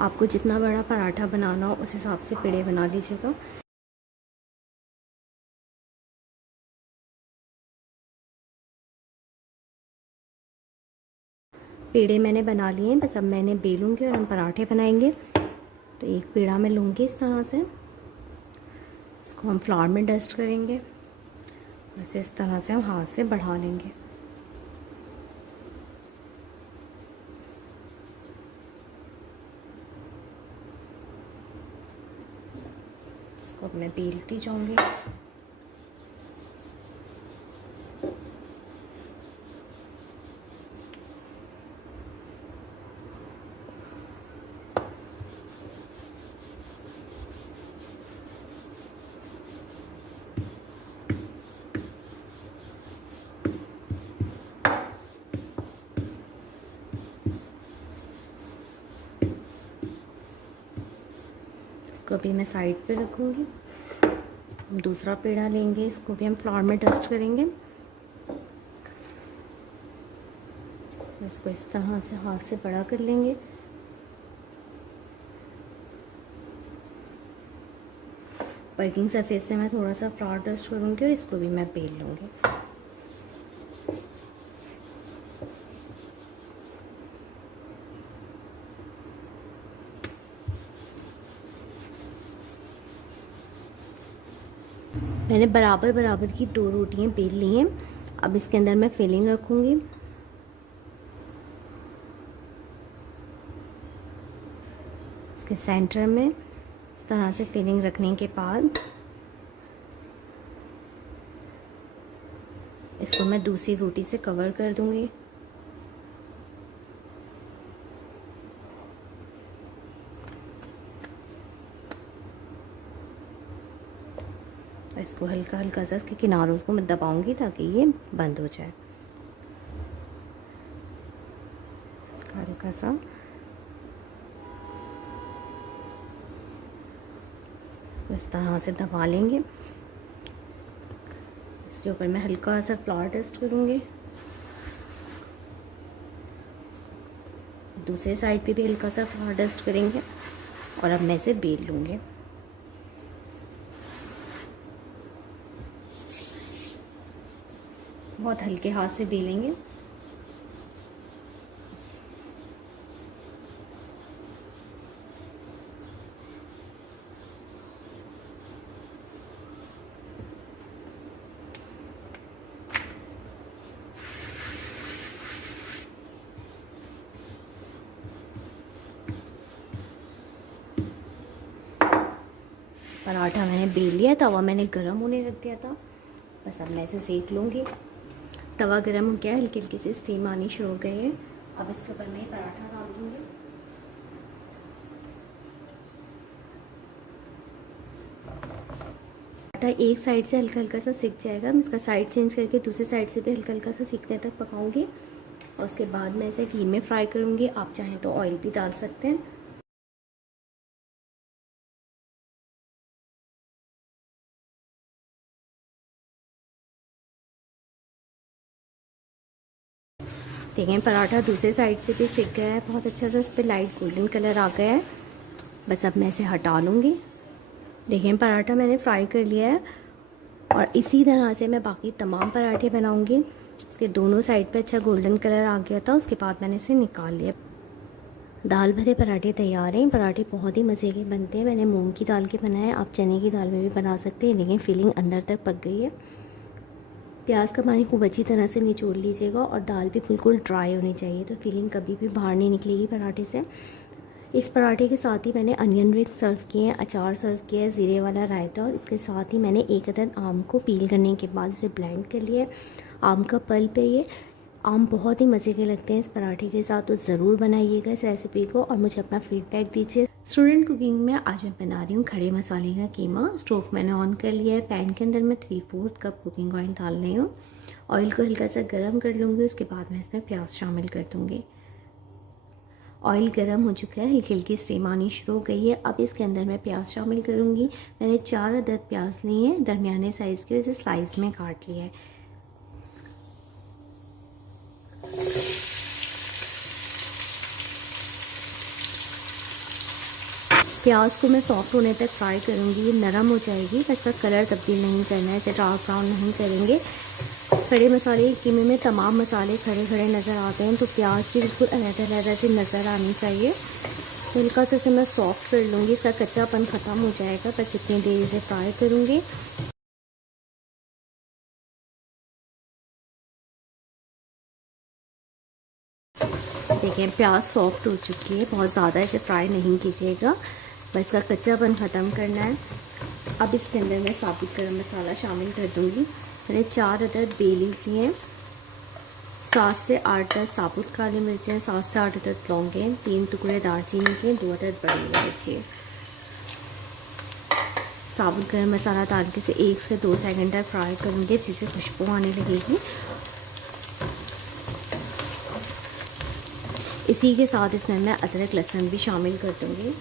आपको जितना बड़ा पराठा बनाना हो उस हिसाब से पेड़े बना लीजिएगा। पेड़े मैंने बना लिए हैं। बस अब मैंने बेलूँगी और हम पराठे बनाएंगे। तो एक पेड़ा मैं लूँगी इस तरह से। इसको हम फ्लावर में डस्ट करेंगे। वैसे इस तरह से हम हाथ से बढ़ा लेंगे। इसको अब मैं बेलती जाऊँगी। इसको अभी मैं साइड पे रखूँगी। हम दूसरा पेड़ा लेंगे, इसको भी हम फ्लावर में डस्ट करेंगे। इसको इस तरह से हाथ से बड़ा कर लेंगे। वर्किंग सरफेस से मैं थोड़ा सा फ्लावर डस्ट करूँगी और इसको भी मैं बेल लूँगी। मैंने बराबर बराबर की 2 रोटियां बेल ली हैं। अब इसके अंदर मैं फिलिंग रखूँगी। इसके सेंटर में इस तरह से फिलिंग रखने के बाद इसको मैं दूसरी रोटी से कवर कर दूँगी। इसको हल्का हल्का सा इसके किनारों को मैं दबाऊंगी ताकि ये बंद हो जाए। हल्का सा इसको इस तरह से दबा लेंगे। इसके ऊपर मैं हल्का सा फ्लावर डस्ट करूँगी। दूसरे साइड पे भी हल्का सा फ्लावर डस्ट करेंगे और अब मैं इसे बेल लूँगी। बहुत हल्के हाथ से बेलेंगे। पराठा मैंने बेल लिया, तवा मैंने गरम होने रख दिया था। बस अब मैं इसे सेक लूँगी। तवा गरम हो गया, हल्की हल्की सी स्टीम आनी शुरू हो गई है। अब इसके ऊपर मैं पराठा डाल दूँगी। पराठा एक साइड से हल्का हल्का सा सिक जाएगा। मैं इसका साइड चेंज करके दूसरे साइड से भी हल्का हल्का सा सिकने तक पकाऊंगी और उसके बाद मैं इसे घी में फ्राई करूँगी। आप चाहें तो ऑयल भी डाल सकते हैं। देखें पराठा दूसरे साइड से भी सिक गया है, बहुत अच्छा सा इस पर लाइट गोल्डन कलर आ गया है। बस अब मैं इसे हटा लूँगी। देखें पराठा मैंने फ्राई कर लिया है और इसी तरह से मैं बाकी तमाम पराठे बनाऊँगी। इसके दोनों साइड पे अच्छा गोल्डन कलर आ गया था, उसके बाद मैंने इसे निकाल लिया। दाल भरे पराठे तैयार हैं। पराठे बहुत ही मज़े के बनते हैं। मैंने मूंग की दाल के बनाए, आप चने की दाल में भी बना सकते हैं। लेकिन फीलिंग अंदर तक पक गई है। प्याज का पानी खूब अच्छी तरह से निचोड़ लीजिएगा और दाल भी बिल्कुल ड्राई होनी चाहिए, तो फीलिंग कभी भी बाहर नहीं निकलेगी पराठे से। इस पराठे के साथ ही मैंने अनियन रिंग सर्व किए हैं, अचार सर्व किया है, ज़ीरे वाला रायता, और इसके साथ ही मैंने एक अदद आम को पील करने के बाद उसे ब्लेंड कर लिया है। आम का पल्प है ये। आम बहुत ही मज़े के लगते हैं इस पराठे के साथ, तो ज़रूर बनाइएगा इस रेसिपी को और मुझे अपना फीडबैक दीजिए। स्टूडेंट कुकिंग में आज मैं बना रही हूँ खड़े मसाले का कीमा। स्टोव मैंने ऑन कर लिया है। पैन के अंदर मैं 3/4 कप कुकिंग ऑयल डाल रही हूँ। ऑयल को हल्का सा गर्म कर लूँगी, उसके बाद मैं इसमें प्याज शामिल कर दूँगी। ऑयल गर्म हो चुका है, हल्की हल्की स्टीम आनी शुरू हो गई है। अब इसके अंदर मैं प्याज शामिल करूँगी। मैंने 4 अदद प्याज लिए हैं, दरमियाने साइज़ के, इसे स्लाइस में काट लिया है। प्याज को मैं सॉफ्ट होने तक फ्राई करूँगी। ये नरम हो जाएगी, बस इसका कलर तब्दील नहीं करना है, इसे डार्क ब्राउन नहीं करेंगे। खड़े मसाले कीमे में तमाम मसाले खड़े खड़े नज़र आते हैं, तो प्याज भी बिल्कुल अलग-अलग सी नज़र आनी चाहिए। हल्का सा इसे मैं सॉफ्ट कर लूँगी, इसका कच्चापन ख़त्म हो जाएगा, बस इतनी देर इसे फ्राई करूँगी। देखिए प्याज सॉफ्ट हो चुकी है, बहुत ज़्यादा इसे फ्राई नहीं कीजिएगा, बस इसका कच्चापन ख़त्म करना है। अब इसके अंदर मैं साबुत गरम मसाला शामिल कर दूँगी। मैंने 4 अदद बे लीफ लिए हैं, 7 से 8 10 साबुत काली मिर्चें, 7 से 8 अदद लौंगे, 3 टुकड़े दालचीनी के, 2 अदद बड़ी इलायची। साबुत गरम मसाला डाल के इसे 1 से 2 सेकंड तक फ्राई करूँगी, जिससे खुशबू आने लगेगी। इसी के साथ इसमें मैं अदरक लहसुन भी शामिल कर दूँगी।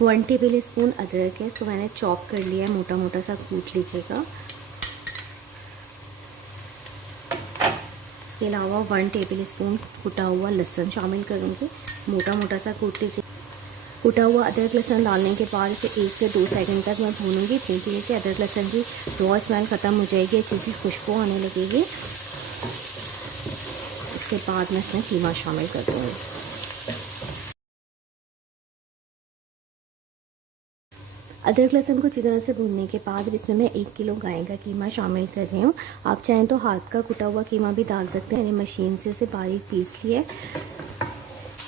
1 टेबल स्पून अदरक है, इसको मैंने चॉप कर लिया है, मोटा मोटा सा कूट लीजिएगा। इसके अलावा 1 टेबल स्पून कुटा हुआ लहसुन शामिल करूँगी, मोटा मोटा सा कूट लीजिए। कुटा हुआ अदरक लहसुन डालने के बाद इसे 1 से 2 सेकंड तक मैं भूनूंगी। धीरे धीरे से अदरक लहसुन की रॉ स्मेल ख़त्म हो जाएगी, अच्छी सी खुशबू आने लगेगी। उसके बाद मैं इसमें कीमा शामिल कर दूँगी। अदरक लहसुन को अच्छी तरह से भूनने के बाद इसमें मैं 1 किलो गाय का कीमा शामिल कर रही हूँ। आप चाहें तो हाथ का कुटा हुआ कीमा भी डाल सकते हैं। मैंने मशीन से इसे बारीक पीस लिया है।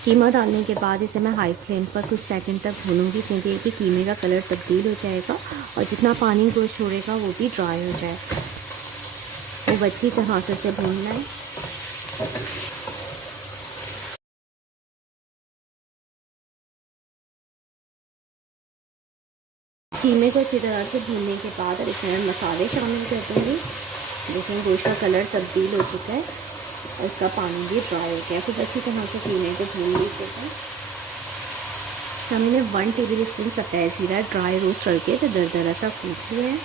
कीमा डालने के बाद इसे मैं हाई फ्लेम पर कुछ सेकंड तक भूनूंगी, क्योंकि कि कीमे का कलर तब्दील हो जाएगा और जितना पानी गोश्त छोड़ेगा वो भी ड्राई हो जाए। वो अच्छी तरह से इसे भूनना है। कीमे को अच्छी तरह से भूनने के बाद अब इसमें मसाले शामिल कर दूँगी। देखिए गोश्त का कलर तब्दील हो चुका है और इसका पानी भी ड्राई हो गया। कुछ अच्छी तरह से कीमे को भून लीजिएगा। हमने 1 टेबल स्पून सफ़ेद ज़ीरा ड्राई रोस्ट करके तो दरदरा सा कूट लिया है।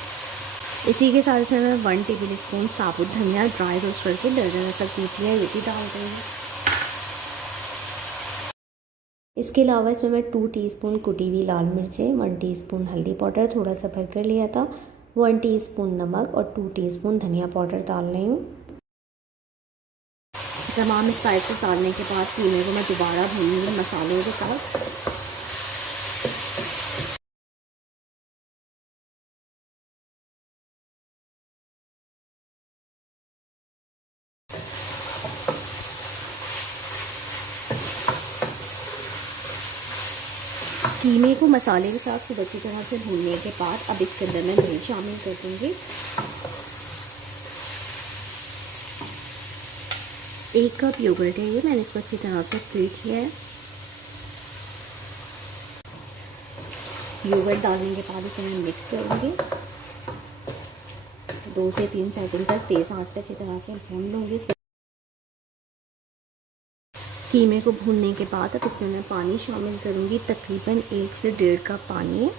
इसी के साथ इसमें मैं 1 टेबल स्पून साबुत धनिया ड्राई रोस्ट करके दरदरा सा कूट लिया है, ये भी डाल देंगे। इसके अलावा इसमें मैं 2 टीस्पून कुटी हुई लाल मिर्चें, 1 टीस्पून हल्दी पाउडर थोड़ा सा भर कर लिया था, 1 टीस्पून नमक और 2 टीस्पून धनिया पाउडर डाल रही हूँ। तमाम स्पाइसेस डालने के बाद कीमे को मैं दोबारा भूनूंगी मसालों के साथ। कीमे को मसाले के साथ खूब अच्छी तरह से भूनने के बाद अब इसके अंदर मैं दही शामिल कर दूँगी। 1 कप योगर्ट है ये, मैंने इसको अच्छी तरह से पीट लिया है। योगर्ट डालने के बाद इसे मैं मिक्स करूँगी। 2 से 3 सेकंड तक तेज़ आंच पर अच्छी तरह से भून लूँगी। कीमे को भूनने के बाद अब इसमें मैं पानी शामिल करूँगी, तकरीबन 1 से 1.5 कप पानी।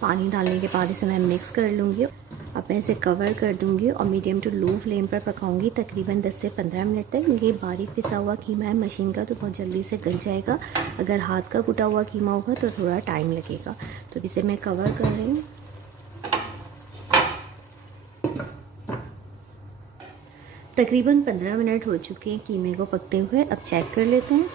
पानी डालने के बाद इसे मैं मिक्स कर लूँगी। अब मैं इसे कवर कर दूँगी और मीडियम टू लो फ्लेम पर पकाऊँगी तकरीबन 10 से 15 मिनट तक। क्योंकि बारीक पिसा हुआ कीमा है मशीन का, तो बहुत जल्दी से गल जाएगा। अगर हाथ का कुटा हुआ कीमा होगा तो थोड़ा टाइम लगेगा। तो इसे मैं कवर कर रही हूँ। तकरीबन 15 मिनट हो चुके हैं कीमे को पकते हुए। अब चेक कर लेते हैं।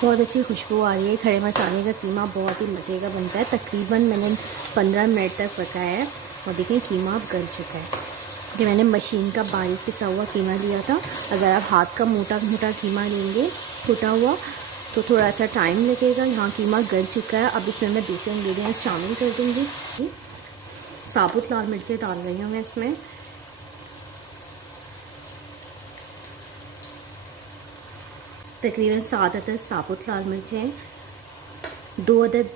बहुत अच्छी खुशबू आ रही है। खड़े मसाले का कीमा बहुत ही मज़े का बनता है। तकरीबन मैंने 15 मिनट तक पकाया है और देखें कीमा अब गल चुका है। कि मैंने मशीन का बारीक पिसा हुआ कीमा लिया था। अगर आप हाथ का मोटा मोटा कीमा लेंगे कुटा हुआ तो थोड़ा सा टाइम लगेगा। यहाँ कीमा गल चुका है। अब इसमें मैं दूसरे इंग्रेडिएंट्स शामिल कर दूँगी। साबुत लाल मिर्चें डाल रही हूँ मैं इसमें। तकरीबन 7 अदद साबुत लाल मिर्चें, 2 अदद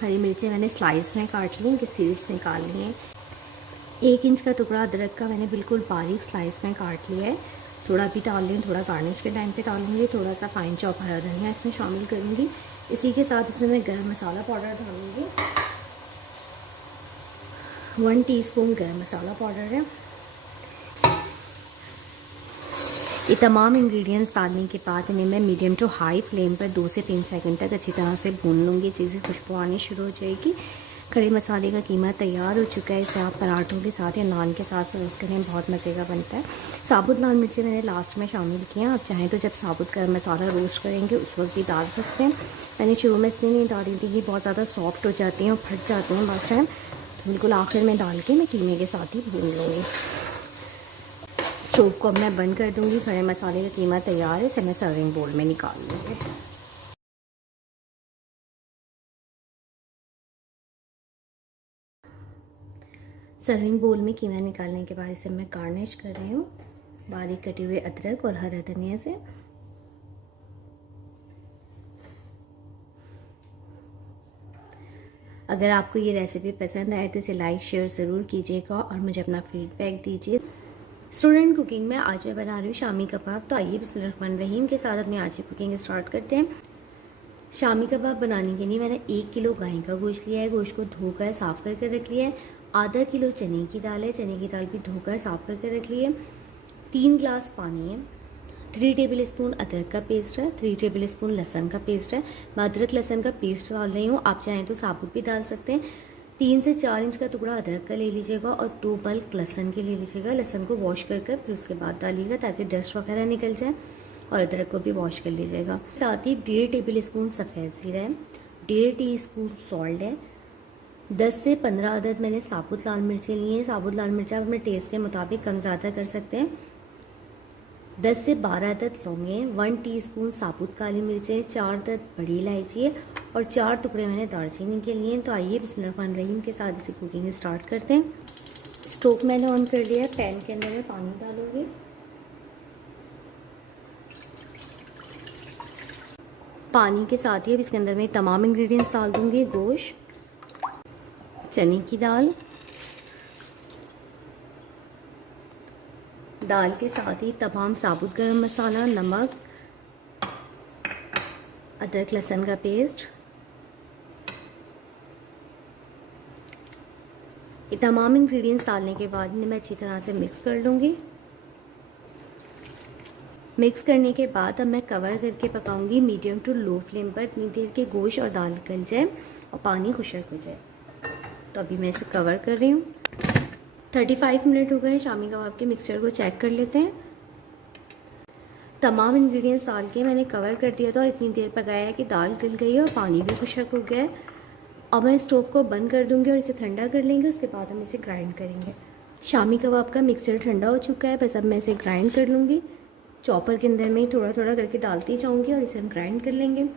हरी मिर्चें मैंने स्लाइस में काट ली, इनके सीड्स निकाल लिए। 1 इंच का टुकड़ा अदरक का मैंने बिल्कुल बारीक स्लाइस में काट लिया है। थोड़ा भी डाल लें, थोड़ा गार्निश के टाइम पे डालूंगी। थोड़ा सा फाइन चॉप हरा धनिया इसमें शामिल करूँगी। इसी के साथ इसमें मैं गरम मसाला पाउडर डालूँगी। 1 टीस्पून गरम मसाला पाउडर है। ये तमाम इंग्रेडिएंट्स डालने के बाद इन्हें मैं मीडियम टू हाई फ्लेम पर 2 से 3 सेकंड तक अच्छी तरह से भून लूँगी। चीज़ें खुशबू आनी शुरू हो जाएगी। खड़े मसाले का कीमा तैयार हो चुका है। इसे आप पराठों के साथ या नान के साथ सर्व करें, बहुत मज़े का बनता है। साबुत लाल मिर्चें मैंने लास्ट में शामिल किया। आप चाहें तो जब साबुत गरम मसाला रोस्ट करेंगे उस वक्त भी डाल सकते हैं। मैंने शुरू में इसलिए नहीं डाली थी, ये बहुत ज़्यादा सॉफ्ट हो जाती हैं और फट जाती हैं लास्ट टाइम। तो बिल्कुल आखिर में डाल के मैं कीमे के साथ ही भून लूँगी। स्टोव को अब मैं बंद कर दूँगी। खड़े मसाले का कीमा तैयार है। इसे मैं सर्विंग बोल में निकाल लूँगी। सर्विंग बोल में कीमा निकालने के बाद इसे मैं गार्निश कर रही हूँ बारीक कटे हुए अदरक और हरा धनिया से। अगर आपको ये रेसिपी पसंद आए तो इसे लाइक शेयर ज़रूर कीजिएगा और मुझे अपना फीडबैक दीजिए। स्टूडेंट कुकिंग में आज मैं बना रही हूँ शामी कबाब। तो आइए बिस्मिल्लाहिर्रहमानिर्रहीम के साथ अपनी आज की कुकिंग स्टार्ट करते हैं। शामी कबाब बनाने के लिए मैंने 1 किलो गाय का गोश्त लिया है। गोश्त को धोकर साफ़ करके रख लिया है। आधा किलो चने की दाल है। चने की दाल भी धोकर साफ़ करके रख ली है। 3 ग्लास पानी है। 3 टेबल स्पून अदरक का पेस्ट है। 3 टेबल स्पून लहसुन का पेस्ट है। मैं अदरक लहसुन का पेस्ट डाल रही हूँ, आप चाहें तो साबुत भी डाल सकते हैं। 3 से 4 इंच का टुकड़ा अदरक का ले लीजिएगा और 2 बल्क लहसुन के ले लीजिएगा। लहसुन को वॉश कर फिर उसके बाद डालिएगा ताकि डस्ट वगैरह निकल जाए, और अदरक को भी वॉश कर लीजिएगा। साथ ही 1.5 टेबल स्पून सफ़ेद जीरा है। 1.5 टीस्पून सॉल्ट है। 10 से 15 अदद मैंने साबुत लाल मिर्चें ली हैं। साबुत लाल मिर्चा आप अपने टेस्ट के मुताबिक कम ज़्यादा कर सकते हैं। 10 से 12 अदद लौंगे, 1 टीस्पून साबुत काली मिर्चें, 4 अदद बड़ी इलायची है और 4 टुकड़े मैंने दालचीनी के लिए हैं। तो आइए बिस्मिल्लाहिर्रहमानिर्रहीम के साथ इसी कुकिंग स्टार्ट करते हैं। स्टोव मैंने ऑन कर लिया है। पैन के अंदर मैं पानी डालूंगी। पानी के साथ ही अब इसके अंदर मैं तमाम इंग्रेडिएंट्स डाल दूंगी। गोश्त, चने की दाल, दाल के साथ ही तमाम साबुत गरम मसाला, नमक, अदरक लहसुन का पेस्ट, ये तमाम इंग्रेडिएंट्स डालने के बाद इन्हें मैं अच्छी तरह से मिक्स कर लूँगी। मिक्स करने के बाद अब मैं कवर करके पकाऊंगी मीडियम टू लो फ्लेम पर, इतनी देर के गोश्त और दाल गल जाए और पानी खुश्क हो जाए। तो अभी मैं इसे कवर कर रही हूँ। 35 मिनट हो गए। शामी कबाब के मिक्सचर को चेक कर लेते हैं। तमाम इंग्रेडिएंट्स डाल के मैंने कवर कर दिया था और इतनी देर पकाया है कि दाल गल गई है और पानी भी खुश्क हो गया है। अब मैं स्टोव को बंद कर दूंगी और इसे ठंडा कर लेंगे। उसके बाद हम इसे ग्राइंड करेंगे। शामी कबाब का मिक्सचर ठंडा हो चुका है, बस अब मैं इसे ग्राइंड कर लूँगी। चॉपर के अंदर में थोड़ा थोड़ा करके डालती जाऊँगी और इसे हम ग्राइंड कर लेंगे।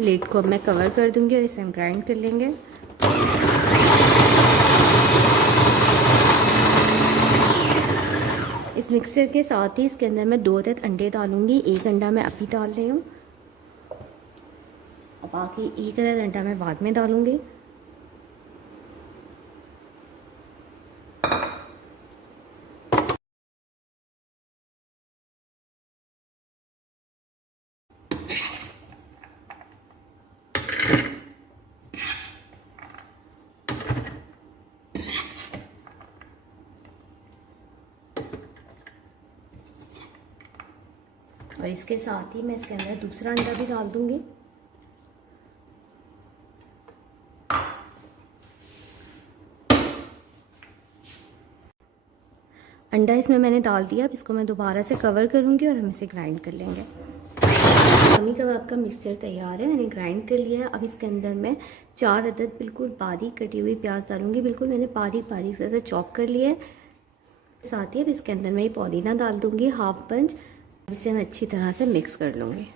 लेड को अब मैं कवर कर दूंगी और इसे हम ग्राइंड कर लेंगे। इस मिक्सचर के साथ ही इसके अंदर मैं 2 अदद अंडे डालूंगी। 1 अंडा मैं अभी डाल रही हूँ और बाकी 1 अदद अंडा मैं बाद में डालूंगी। और इसके साथ ही मैं इसके अंदर दूसरा अंडा भी डाल दूंगी। अंडा इसमें मैंने डाल दिया। अब इसको मैं दोबारा से कवर करूंगी और हम इसे ग्राइंड कर लेंगे। शामी कबाब का मिक्सचर तैयार है, मैंने ग्राइंड कर लिया है। अब इसके अंदर मैं 4 अदद बिल्कुल बारीक कटी हुई प्याज डालूंगी। बिल्कुल मैंने बारीक बारीक से चॉप कर लिया है। साथ ही अब इसके अंदर मैं ये पुदीना डाल दूंगी, हाफ पंच। इसे मैं अच्छी तरह से मिक्स कर लूँगी।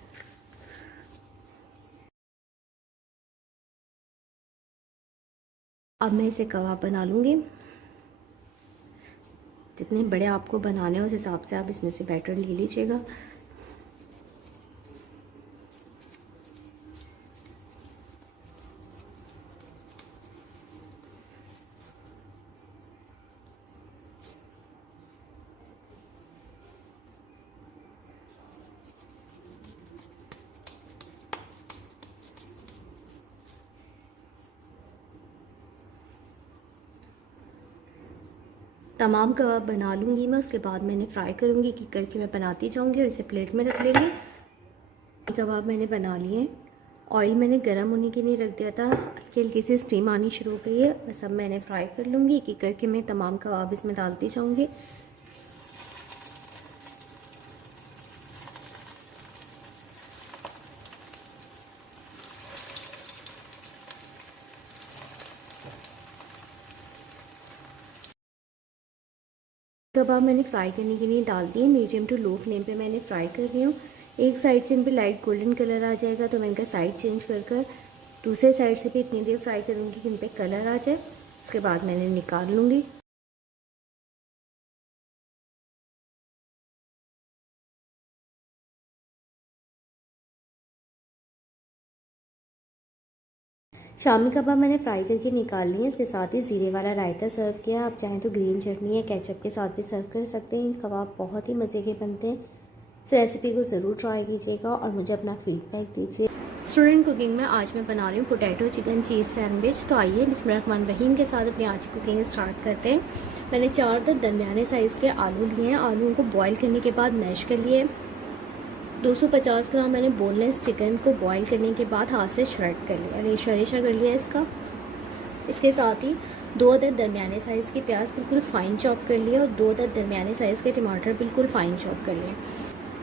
अब मैं इसे कबाब बना लूँगी। जितने बड़े आपको बनाने हैं उस हिसाब से आप इसमें से बैटर ले लीजिएगा। तमाम कबाब बना लूँगी मैं, उसके बाद मैंने फ्राई करूँगी कि करके मैं बनाती जाऊँगी और इसे प्लेट में रख लेंगे। कबाब मैंने बना लिए। ऑयल मैंने गर्म होने के लिए रख दिया था, हल्की हल्की से स्टीम आनी शुरू हो गई है। बस अब मैंने फ्राई कर लूँगी कि करके मैं तमाम कबाब इसमें डालती जाऊँगी। कबाब मैंने फ्राई करने के लिए डाल दिए। मीडियम टू लो फ्लेम पे मैंने फ्राई कर रही हूँ। एक साइड से इन पर लाइट गोल्डन कलर आ जाएगा तो मैं इनका साइड चेंज कर कर दूसरे साइड से भी इतनी देर फ्राई करूँगी कि इन पर कलर आ जाए। उसके बाद मैंने निकाल लूँगी। शामी कबाब मैंने फ्राई करके निकाल लिए। इसके साथ ही ज़ीरे वाला रायता सर्व किया। आप चाहें तो ग्रीन चटनी या केचप के साथ भी सर्व कर सकते हैं। कबाब बहुत ही मज़े के बनते हैं। इस रेसिपी को ज़रूर ट्राई कीजिएगा और मुझे अपना फीडबैक दीजिए। स्टूडेंट कुकिंग में आज मैं बना रही हूँ पोटैटो चिकन चीज़ सैंडविच। तो आइए बिस्मिल्लाहिर्रहमानिर्रहीम के साथ अपनी आज की कुकिंग स्टार्ट करते हैं। मैंने 4 दरमियाने साइज़ के आलू लिए हैं। आलू को बॉईल करने के बाद मैश कर लिए। 250 ग्राम मैंने बोनलेस चिकन को बॉईल करने के बाद हाथ से श्रेड कर लिया, रेशा कर लिया इसका। इसके साथ ही 2 अदद दरमियाने साइज़ के प्याज बिल्कुल फ़ाइन चॉप कर लिए और 2 अदद दरमियाने साइज़ के टमाटर बिल्कुल फ़ाइन चॉप कर लिए।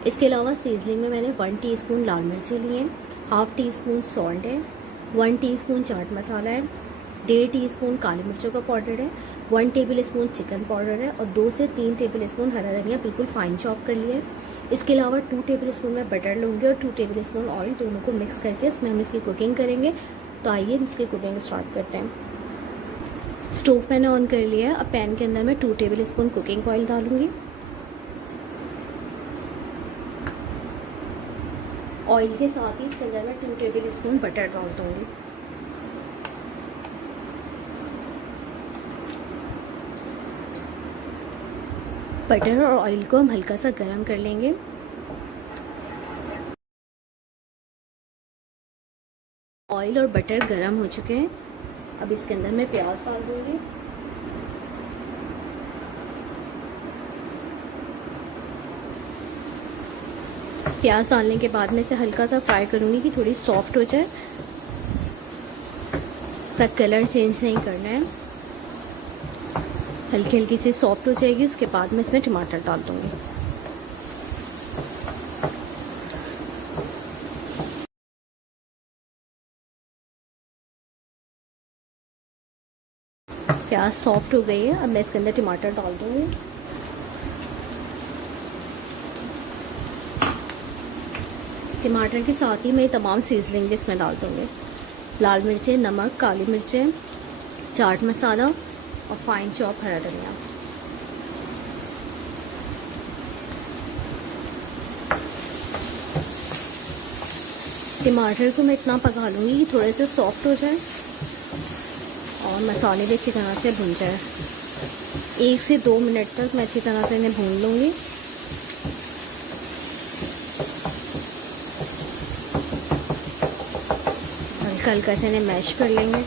इसके अलावा सीजनिंग में मैंने 1 टीस्पून लाल मिर्ची लिए, हाफ़ टी स्पून सॉल्ट है, 1 टीस्पून चाट मसाला है, 1.5 टीस्पून काली मिर्चों का पाउडर है, 1 टेबल स्पून चिकन पाउडर है और 2 से 3 टेबल स्पून हरा धनिया बिल्कुल फ़ाइन चॉप कर लिए। इसके अलावा 2 टेबल स्पून मैं बटर लूँगी और 2 टेबल स्पून ऑयल, दोनों को मिक्स करके इसमें हम इसकी कुकिंग करेंगे। तो आइए इसकी कुकिंग स्टार्ट करते हैं। स्टोव मैंने ऑन कर लिया है। अब पैन के अंदर मैं 2 टेबल स्पून कुकिंग ऑयल डालूँगी। ऑयल के साथ ही इसके अंदर मैं 2 टेबल स्पून बटर डाल दूँगी। बटर और ऑयल को हम हल्का सा गरम कर लेंगे। ऑयल और बटर गरम हो चुके हैं। अब इसके अंदर मैं प्याज डाल दूँगी। प्याज डालने के बाद मैं इसे हल्का सा फ्राई करूँगी कि थोड़ी सॉफ्ट हो जाए। इसका कलर चेंज नहीं करना है, हल्की हल्की से सॉफ्ट हो जाएगी। उसके बाद मैं इसमें टमाटर डाल दूँगी। प्याज सॉफ्ट हो गई है। अब मैं इसके अंदर टमाटर डाल दूँगी। टमाटर के साथ ही मैं तमाम सीजनिंग इसमें डाल दूँगी। लाल मिर्चें, नमक, काली मिर्चें, चाट मसाला और फाइन चॉप हरा धनिया। टमाटर को मैं इतना पका लूँगी कि थोड़े से सॉफ्ट हो जाए और मसाले भी अच्छी तरह से भुन जाए। 1 से 2 मिनट तक मैं अच्छी तरह से इन्हें भून लूँगी। हल्का हल्का से इन्हें मैश कर लेंगे।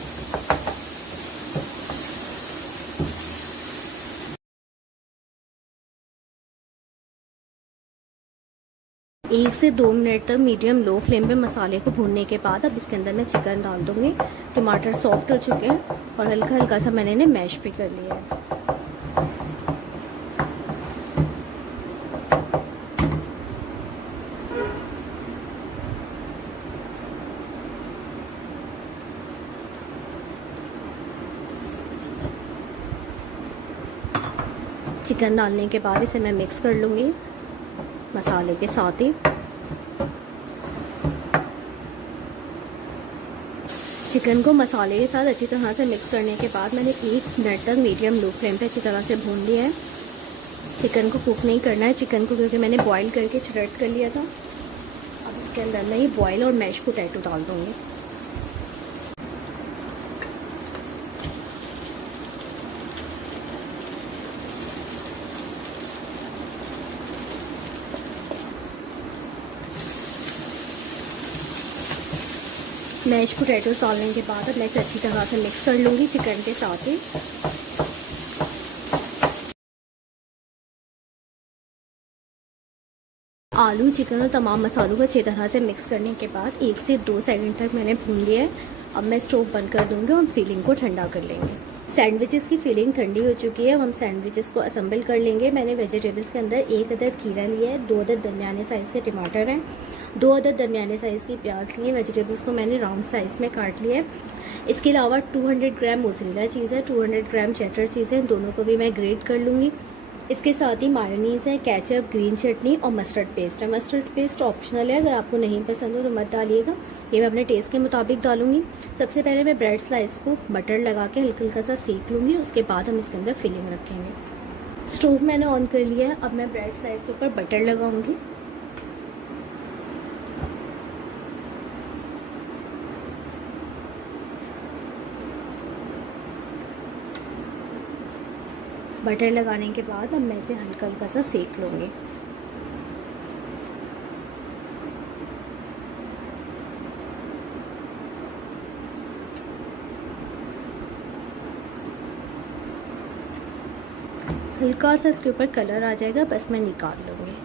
एक से 2 मिनट तक मीडियम लो फ्लेम पे मसाले को भूनने के बाद अब इसके अंदर मैं चिकन डाल दूँगी। टमाटर सॉफ्ट हो चुके हैं और हल्का हल्का सा मैंने इन्हें मैश भी कर लिया है। चिकन डालने के बाद इसे मैं मिक्स कर लूँगी मसाले के साथ ही। चिकन को मसाले के साथ अच्छी तरह से मिक्स करने के बाद मैंने 1 मिनट तक मीडियम लो फ्लेम पे अच्छी तरह से भून लिया है। चिकन को कुक नहीं करना है, चिकन को क्योंकि मैंने बॉईल करके श्रेड कर लिया था। अब इसके अंदर मैं ये बॉयल और मैश पोटैटो डाल दूँगी। मैश पोटैटोस डालने के बाद अब मैं इसे अच्छी तरह से मिक्स कर लूँगी चिकन के साथ ही। आलू, चिकन और तमाम मसालों को अच्छी तरह से मिक्स करने के बाद 1 से 2 सेकंड तक मैंने भून लिया है। अब मैं स्टोव बंद कर दूँगी और फिलिंग को ठंडा कर लेंगे। सैंडविचेस की फिलिंग ठंडी हो चुकी है। अब हम सैंडविचेस को असेंबल कर लेंगे। मैंने वेजिटेबल्स के अंदर 1 अदद खीरा लिया है, 2 अदद दरमियाने साइज़ के टमाटर हैं, 2 अदद दरमियाने साइज़ की प्याज लिए। वेजिटेबल्स को मैंने राउंड साइज़ में काट लिया है। इसके अलावा 200 ग्राम मोज़रेला चीज़ है, 200 ग्राम चेडर चीज़ है, दोनों को भी मैं ग्रेट कर लूँगी। इसके साथ ही मायोनीज़ है, केचप, ग्रीन चटनी और मस्टर्ड पेस्ट है। मस्टर्ड पेस्ट ऑप्शनल है, अगर आपको नहीं पसंद हो तो मत डालिएगा। ये मैं अपने टेस्ट के मुताबिक डालूंगी। सबसे पहले मैं ब्रेड स्लाइस को बटर लगा के हल्का हल्का सा सेक लूँगी, उसके बाद हम इसके अंदर फिलिंग रखेंगे। स्टोव मैंने ऑन कर लिया है। अब मैं ब्रेड स्लाइस के ऊपर बटर लगाऊंगी। बटर लगाने के बाद अब मैं इसे हल्का हल्का सा सेक लूँगी। हल्का सा इसके ऊपर कलर आ जाएगा, बस मैं निकाल लूँगी।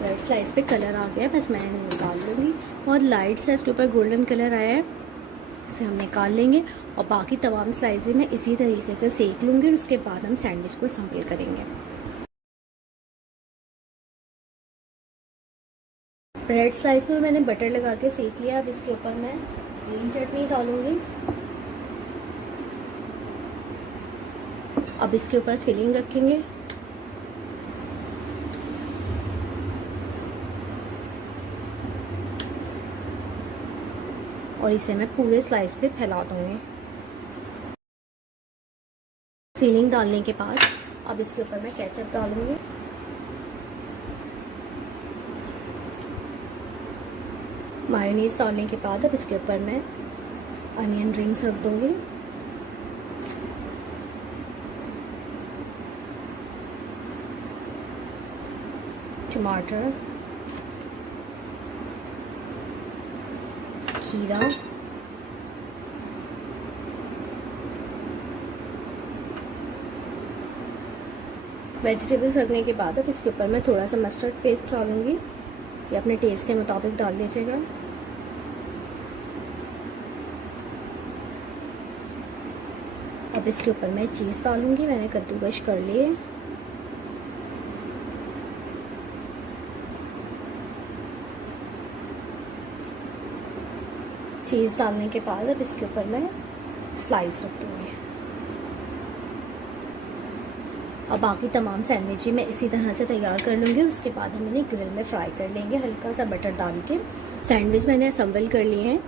रेड स्लाइस पे कलर आ गया, बस मैं निकाल लूँगी। बहुत लाइट सा इसके ऊपर गोल्डन कलर आया है, इसे हम निकाल लेंगे। और बाकी तमाम स्लाइस भी मैं इसी तरीके से सेक लूँगी और उसके बाद हम सैंडविच को असेंबल करेंगे। ब्रेड स्लाइस में मैंने बटर लगा के सेक लिया। अब इसके ऊपर मैं ग्रीन चटनी डालूँगी। अब इसके ऊपर फिलिंग रखेंगे। और इसे मैं पूरे स्लाइस पे फैला दूँगी। फिलिंग डालने के बाद अब इसके ऊपर मैं केचप डालूँगी। मायोनीज़ डालने के बाद अब इसके ऊपर मैं अनियन रिंग्स रख दूँगी। टमाटर, खीरा, वेजिटेबल्स रखने के बाद अब इसके ऊपर मैं थोड़ा सा मस्टर्ड पेस्ट डालूँगी। ये अपने टेस्ट के मुताबिक डाल लीजिएगा। अब इसके ऊपर मैं चीज़ डालूँगी, मैंने कद्दूकश कर लिए। चीज़ डालने के बाद अब इसके ऊपर मैं स्लाइस रख दूँगी। और बाकी तमाम सैंडविच भी मैं इसी तरह से तैयार कर लूँगी। उसके बाद हम इन्हें ग्रिल में फ्राई कर लेंगे हल्का सा बटर डाल के। सैंडविच मैंने असेंबल कर लिए हैं।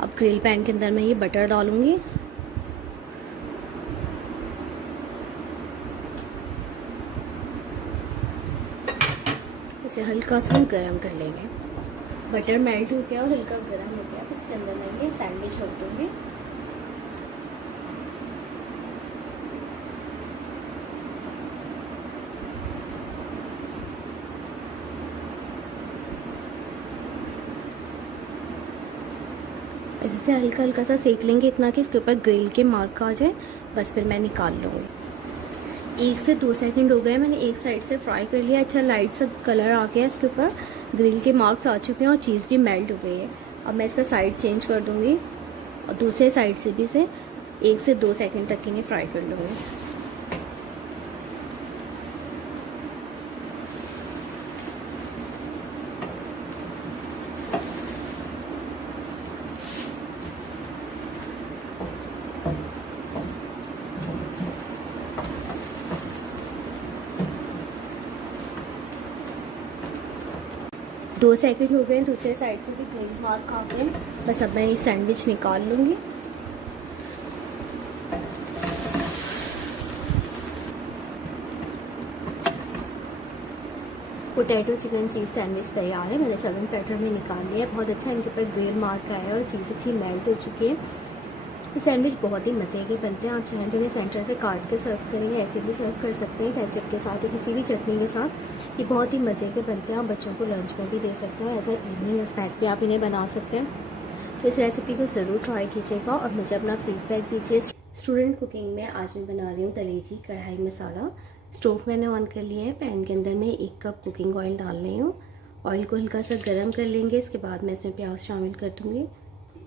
अब ग्रिल पैन के अंदर मैं ये बटर डालूँगी। इसे हल्का सा गर्म कर लेंगे। बटर मेल्ट हो गया और हल्का गर्म हो गया, इसके अंदर मैं ये सैंडविच रख दूँगी। इसे हल्का हल्का सा सेक लेंगे, इतना कि इसके ऊपर ग्रिल के मार्क आ जाए, बस फिर मैं निकाल लूँगी। 1 से 2 सेकंड हो गए, मैंने एक साइड से फ्राई कर लिया। अच्छा लाइट सा कलर आ गया, इसके ऊपर ग्रिल के मार्क्स आ चुके हैं और चीज़ भी मेल्ट हो गई है। अब मैं इसका साइड चेंज कर दूँगी और दूसरे साइड से भी इसे 1 से 2 सेकंड तक इन्हें फ्राई कर लूँगी। दो सेकंड हो गए, दूसरे साइड से भी ग्रीन मार्क आ गए। बस अब मैं ये सैंडविच निकाल लूँगी। पोटैटो चिकन चीज़ सैंडविच तैयार है। मैंने सर्विंग प्लेटर में निकाल लिया है। बहुत अच्छा इनके ऊपर ग्रिल मार्क आया है और चीज़ अच्छी मेल्ट हो चुकी है। ये सैंडविच बहुत ही मज़े के बनते हैं। आप चाहें तो इन्हें सेंटर से काट के सर्व करेंगे, ऐसे भी सर्व कर सकते हैं केचप के साथ या किसी भी चटनी के साथ। ये बहुत ही मज़े के बनते हैं। आप बच्चों को लंच में भी दे सकते हैं, एज अ इवनिंग स्नैक भी आप इन्हें बना सकते हैं। तो इस रेसिपी को ज़रूर ट्राई कीजिएगा और मुझे अपना फीडबैक दीजिए। स्टूडेंट कुकिंग में आज मैं बना रही हूँ कलेजी कढ़ाई मसाला। स्टोव मैंने ऑन कर लिया है। पैन के अंदर मैं 1 कप कुकिंग ऑयल डाल रही हूँ। ऑयल को हल्का सा गर्म कर लेंगे। इसके बाद मैं इसमें प्याज शामिल कर दूँगी।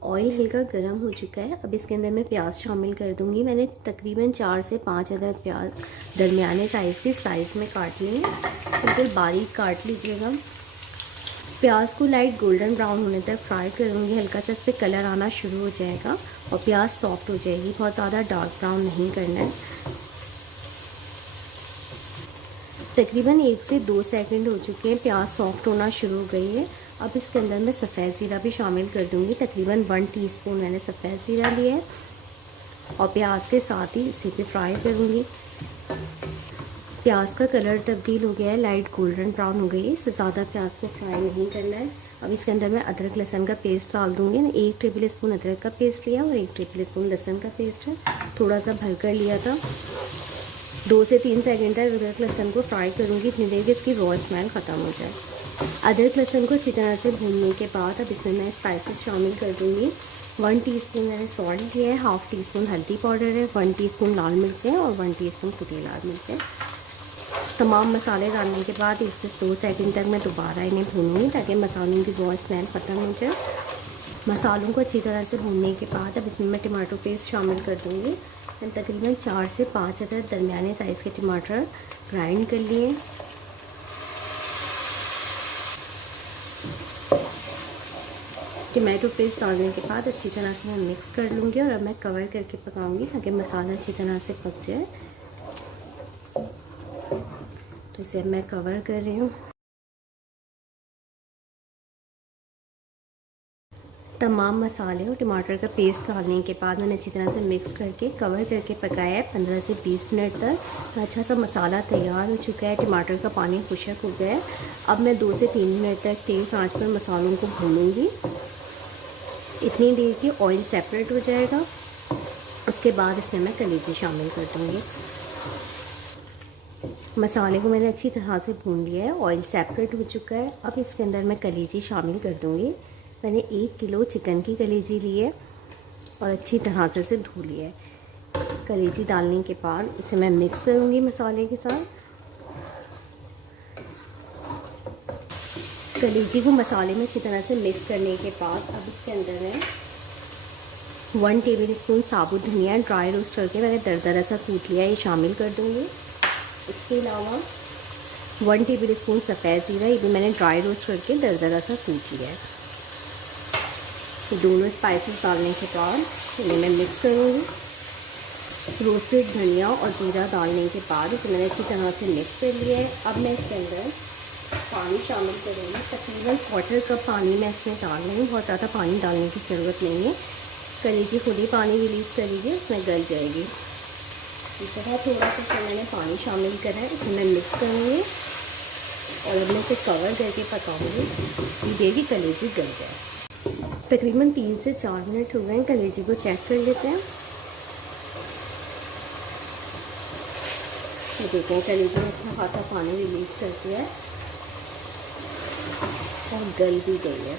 ऑयल हल्का गर्म हो चुका है। अब इसके अंदर मैं प्याज शामिल कर दूंगी। मैंने तकरीबन 4 से 5 अदद प्याज दरमियाने साइज़ की स्लाइस में काट लिए हैं, बिल्कुल बारीक काट लीजिएगा। प्याज को लाइट गोल्डन ब्राउन होने तक फ्राई करूँगी। हल्का सा इस पर कलर आना शुरू हो जाएगा और प्याज सॉफ्ट हो जाएगी। बहुत ज़्यादा डार्क ब्राउन नहीं करना है। तकरीबन 1 से 2 सेकंड हो चुके हैं, प्याज सॉफ्ट होना शुरू हो गई है। अब इसके अंदर मैं सफ़ेद ज़ीरा भी शामिल कर दूँगी। तकरीबन 1 टीस्पून मैंने सफ़ेद ज़ीरा लिया है और प्याज के साथ ही इसे भी फ्राई करूँगी। प्याज का कलर तब्दील हो गया है, लाइट गोल्डन ब्राउन हो गई है। इससे ज़्यादा प्याज को फ्राई नहीं करना है। अब इसके अंदर मैं अदरक लहसुन का पेस्ट डाल दूँगी। 1 टेबल स्पून अदरक का पेस्ट लिया और 1 टेबल स्पून लहसुन का पेस्ट है, थोड़ा सा भर कर लिया था। 2 से 3 सेकंड तक अदरक लहसुन को फ्राई करूँगी, इतनी देर कि इसकी रॉ स्मेल ख़त्म हो जाए। अदरक लहसुन को अच्छी तरह से भूनने के बाद अब इसमें मैं स्पाइसेस शामिल कर दूँगी। 1 टीस्पून मैंने सॉल्ट लिया है, हाफ़ टी स्पून हल्दी पाउडर है, 1 टीस्पून लाल मिर्चें और 1 टीस्पून कुटी लाल मिर्चें। तमाम मसाले डालने के बाद 1 से 2 सेकंड तक मैं दोबारा इन्हें भूनूँगी ताकि मसालों की रॉ स्मेल ख़त्म हो जाए। मसालों को अच्छी तरह से भूनने के बाद अब इसमें मैं टमाटो पेस्ट शामिल कर दूँगी। मैंने तकरीबन 4 से 5 अदद दरमियाने साइज़ के टमाटर ग्राइंड कर लिए। टमाटो पेस्ट डालने के बाद अच्छी तरह से मैं मिक्स कर लूँगी और अब मैं कवर करके पकाऊंगी ताकि मसाला अच्छी तरह से पक जाए। तो इसे अब मैं कवर कर रही हूँ। तमाम मसाले और टमाटर का पेस्ट डालने के बाद मैंने अच्छी तरह से मिक्स करके कवर करके पकाया है 15 से 20 मिनट तक। तो अच्छा सा मसाला तैयार हो चुका है, टमाटर का पानी खुशक हो गया है। अब मैं 2 से 3 मिनट तक तेज़ आंच पर मसालों को भूनूंगी, इतनी देर कि ऑयल सेपरेट हो जाएगा। उसके बाद इसमें मैं कलेजी शामिल कर दूँगी। मसाले को मैंने अच्छी तरह से भून लिया है, ऑयल सेपरेट हो चुका है। अब इसके अंदर मैं कलेजी शामिल कर दूँगी। मैंने 1 किलो चिकन की कलेजी ली है और अच्छी तरह से इसे धो लिया है। कलेजी डालने के बाद इसे मैं मिक्स करूँगी मसाले के साथ। कलेजी को मसाले में अच्छी तरह से मिक्स करने के बाद अब इसके अंदर मैं 1 टेबल स्पून साबुत धनिया ड्राई रोस्ट करके मैंने दरदरा सा कूट लिया है, ये शामिल कर दूँगी। इसके अलावा 1 टेबल स्पून सफ़ेद ज़ीरा, ये भी मैंने ड्राई रोस्ट करके दरदरा सा कूट लिया है। दोनों स्पाइसेस डालने के बाद इन्हें मैं मिक्स करूँगी। रोस्टेड धनिया और ज़ीरा डालने के बाद इसे मैंने अच्छी तरह से मिक्स कर लिया है। अब मैं इसके अंदर पानी शामिल करूँगी। तकरीबन 1/4 कप पानी मैं इसमें डाल रही हूँ, बहुत ज़्यादा पानी डालने की ज़रूरत नहीं है। कलेजी खुद ही पानी रिलीज़ करेगी, उसमें गल जाएगी। इस तरह थोड़ा सा मैंने पानी शामिल करा है, इसे मैं मिक्स करूँगी और अब मैं इसे कवर करके पकाऊँगी, ये देर की कलेजी गल जाए। तकरीबन 3 से 4 मिनट हो गए हैं, कलेजी को चेक कर लेते हैं। ये देखें कलेजी में अच्छा खासा पानी रिलीज़ कर दिया है और गल भी गई है।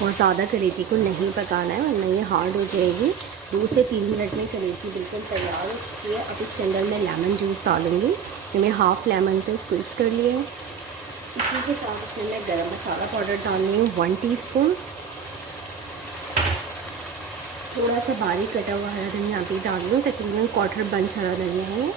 बहुत ज़्यादा कलेजी को नहीं पकाना है वरना ये हार्ड हो जाएगी। 2 से 3 मिनट में कलेजी बिल्कुल तैयार हो चुकी है। अब इसके अंदर मैं लेमन जूस डालूँगी। मैंने हाफ़ लेमन से स्क्वीज़ कर लिया है। इसी के साथ इसमें मैं गरम मसाला पाउडर डाल रही हूँ 1 टीस्पून। थोड़ा सा बारीक कटा हुआ हरा धनिया भी डाल रही हूँ, तकरीबन 1/4 बंच हरा धनिया है।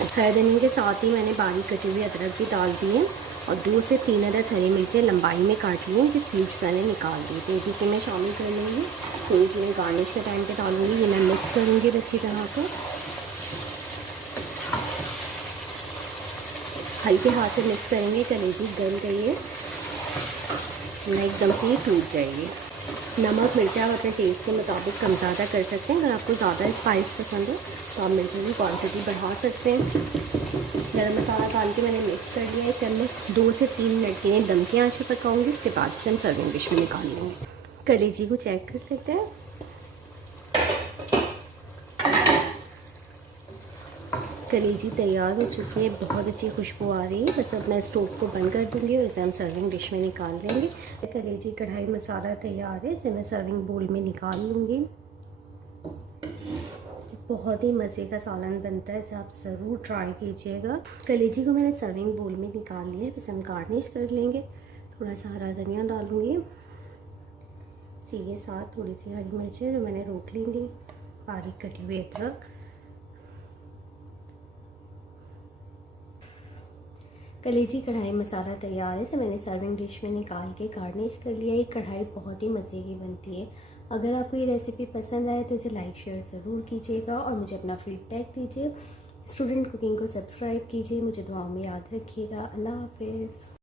हरा धनिया के साथ ही मैंने बारीक कटी हुई अदरक भी डाल दी है और 2 से 3 अदद हरी मिर्चें लंबाई में काट ली हैं कि सीड्स मैंने निकाल दी थी, जिसे मैं शामिल कर लूँगी। थोड़ी सी मैं गार्निश के टाइम पे डालूँगी। ये मैं मिक्स करूँगी अच्छी तरह से, हल्के हाथ से मिक्स करेंगे। कलेजी गल गई है, ना एकदम से ये टूट जाएगी। नमक मिर्चा आप अपने टेस्ट के मुताबिक कम ज़्यादा कर सकते हैं। अगर आपको ज़्यादा स्पाइस पसंद हो तो आप मिर्चों की क्वांटिटी बढ़ा सकते हैं। गरम मसाला डाल के मैंने मिक्स कर लिया है। फिर मैं 2 से 3 मिनट के लिए दम की आंच पर पकाऊंगी। उसके बाद से हम सर्विंग डिश में निकाल लेंगे। कलेजी को चेक कर लेते हैं। कलेजी तैयार हो चुकी है, बहुत अच्छी खुशबू आ रही है। बस अब मैं स्टोव को बंद कर दूंगी और इसे हम सर्विंग डिश में निकाल लेंगे। कलेजी कढ़ाई मसाला तैयार है, इसे मैं सर्विंग बोल में निकाल लूँगी। बहुत ही मज़े का सालन बनता है, इसे आप ज़रूर ट्राई कीजिएगा। कलेजी को मैंने सर्विंग बोल में निकाल लिया है, इसे हम गार्निश कर लेंगे। थोड़ा सा हरा धनिया डालूँगी, इसी के साथ थोड़ी सी हरी मिर्चें जो मैंने रोक ली थी, बारीक कटी हुई अदरक। कलेजी कढ़ाई मसाला तैयार है, इसे मैंने सर्विंग डिश में निकाल के गार्निश कर लिया। ये कढ़ाई बहुत ही मज़े की बनती है। अगर आपको ये रेसिपी पसंद आए तो इसे लाइक शेयर ज़रूर कीजिएगा और मुझे अपना फीडबैक दीजिए। स्टूडेंट कुकिंग को सब्सक्राइब कीजिए, मुझे दुआओं में याद रखिएगा। अल्लाह हाफिज़।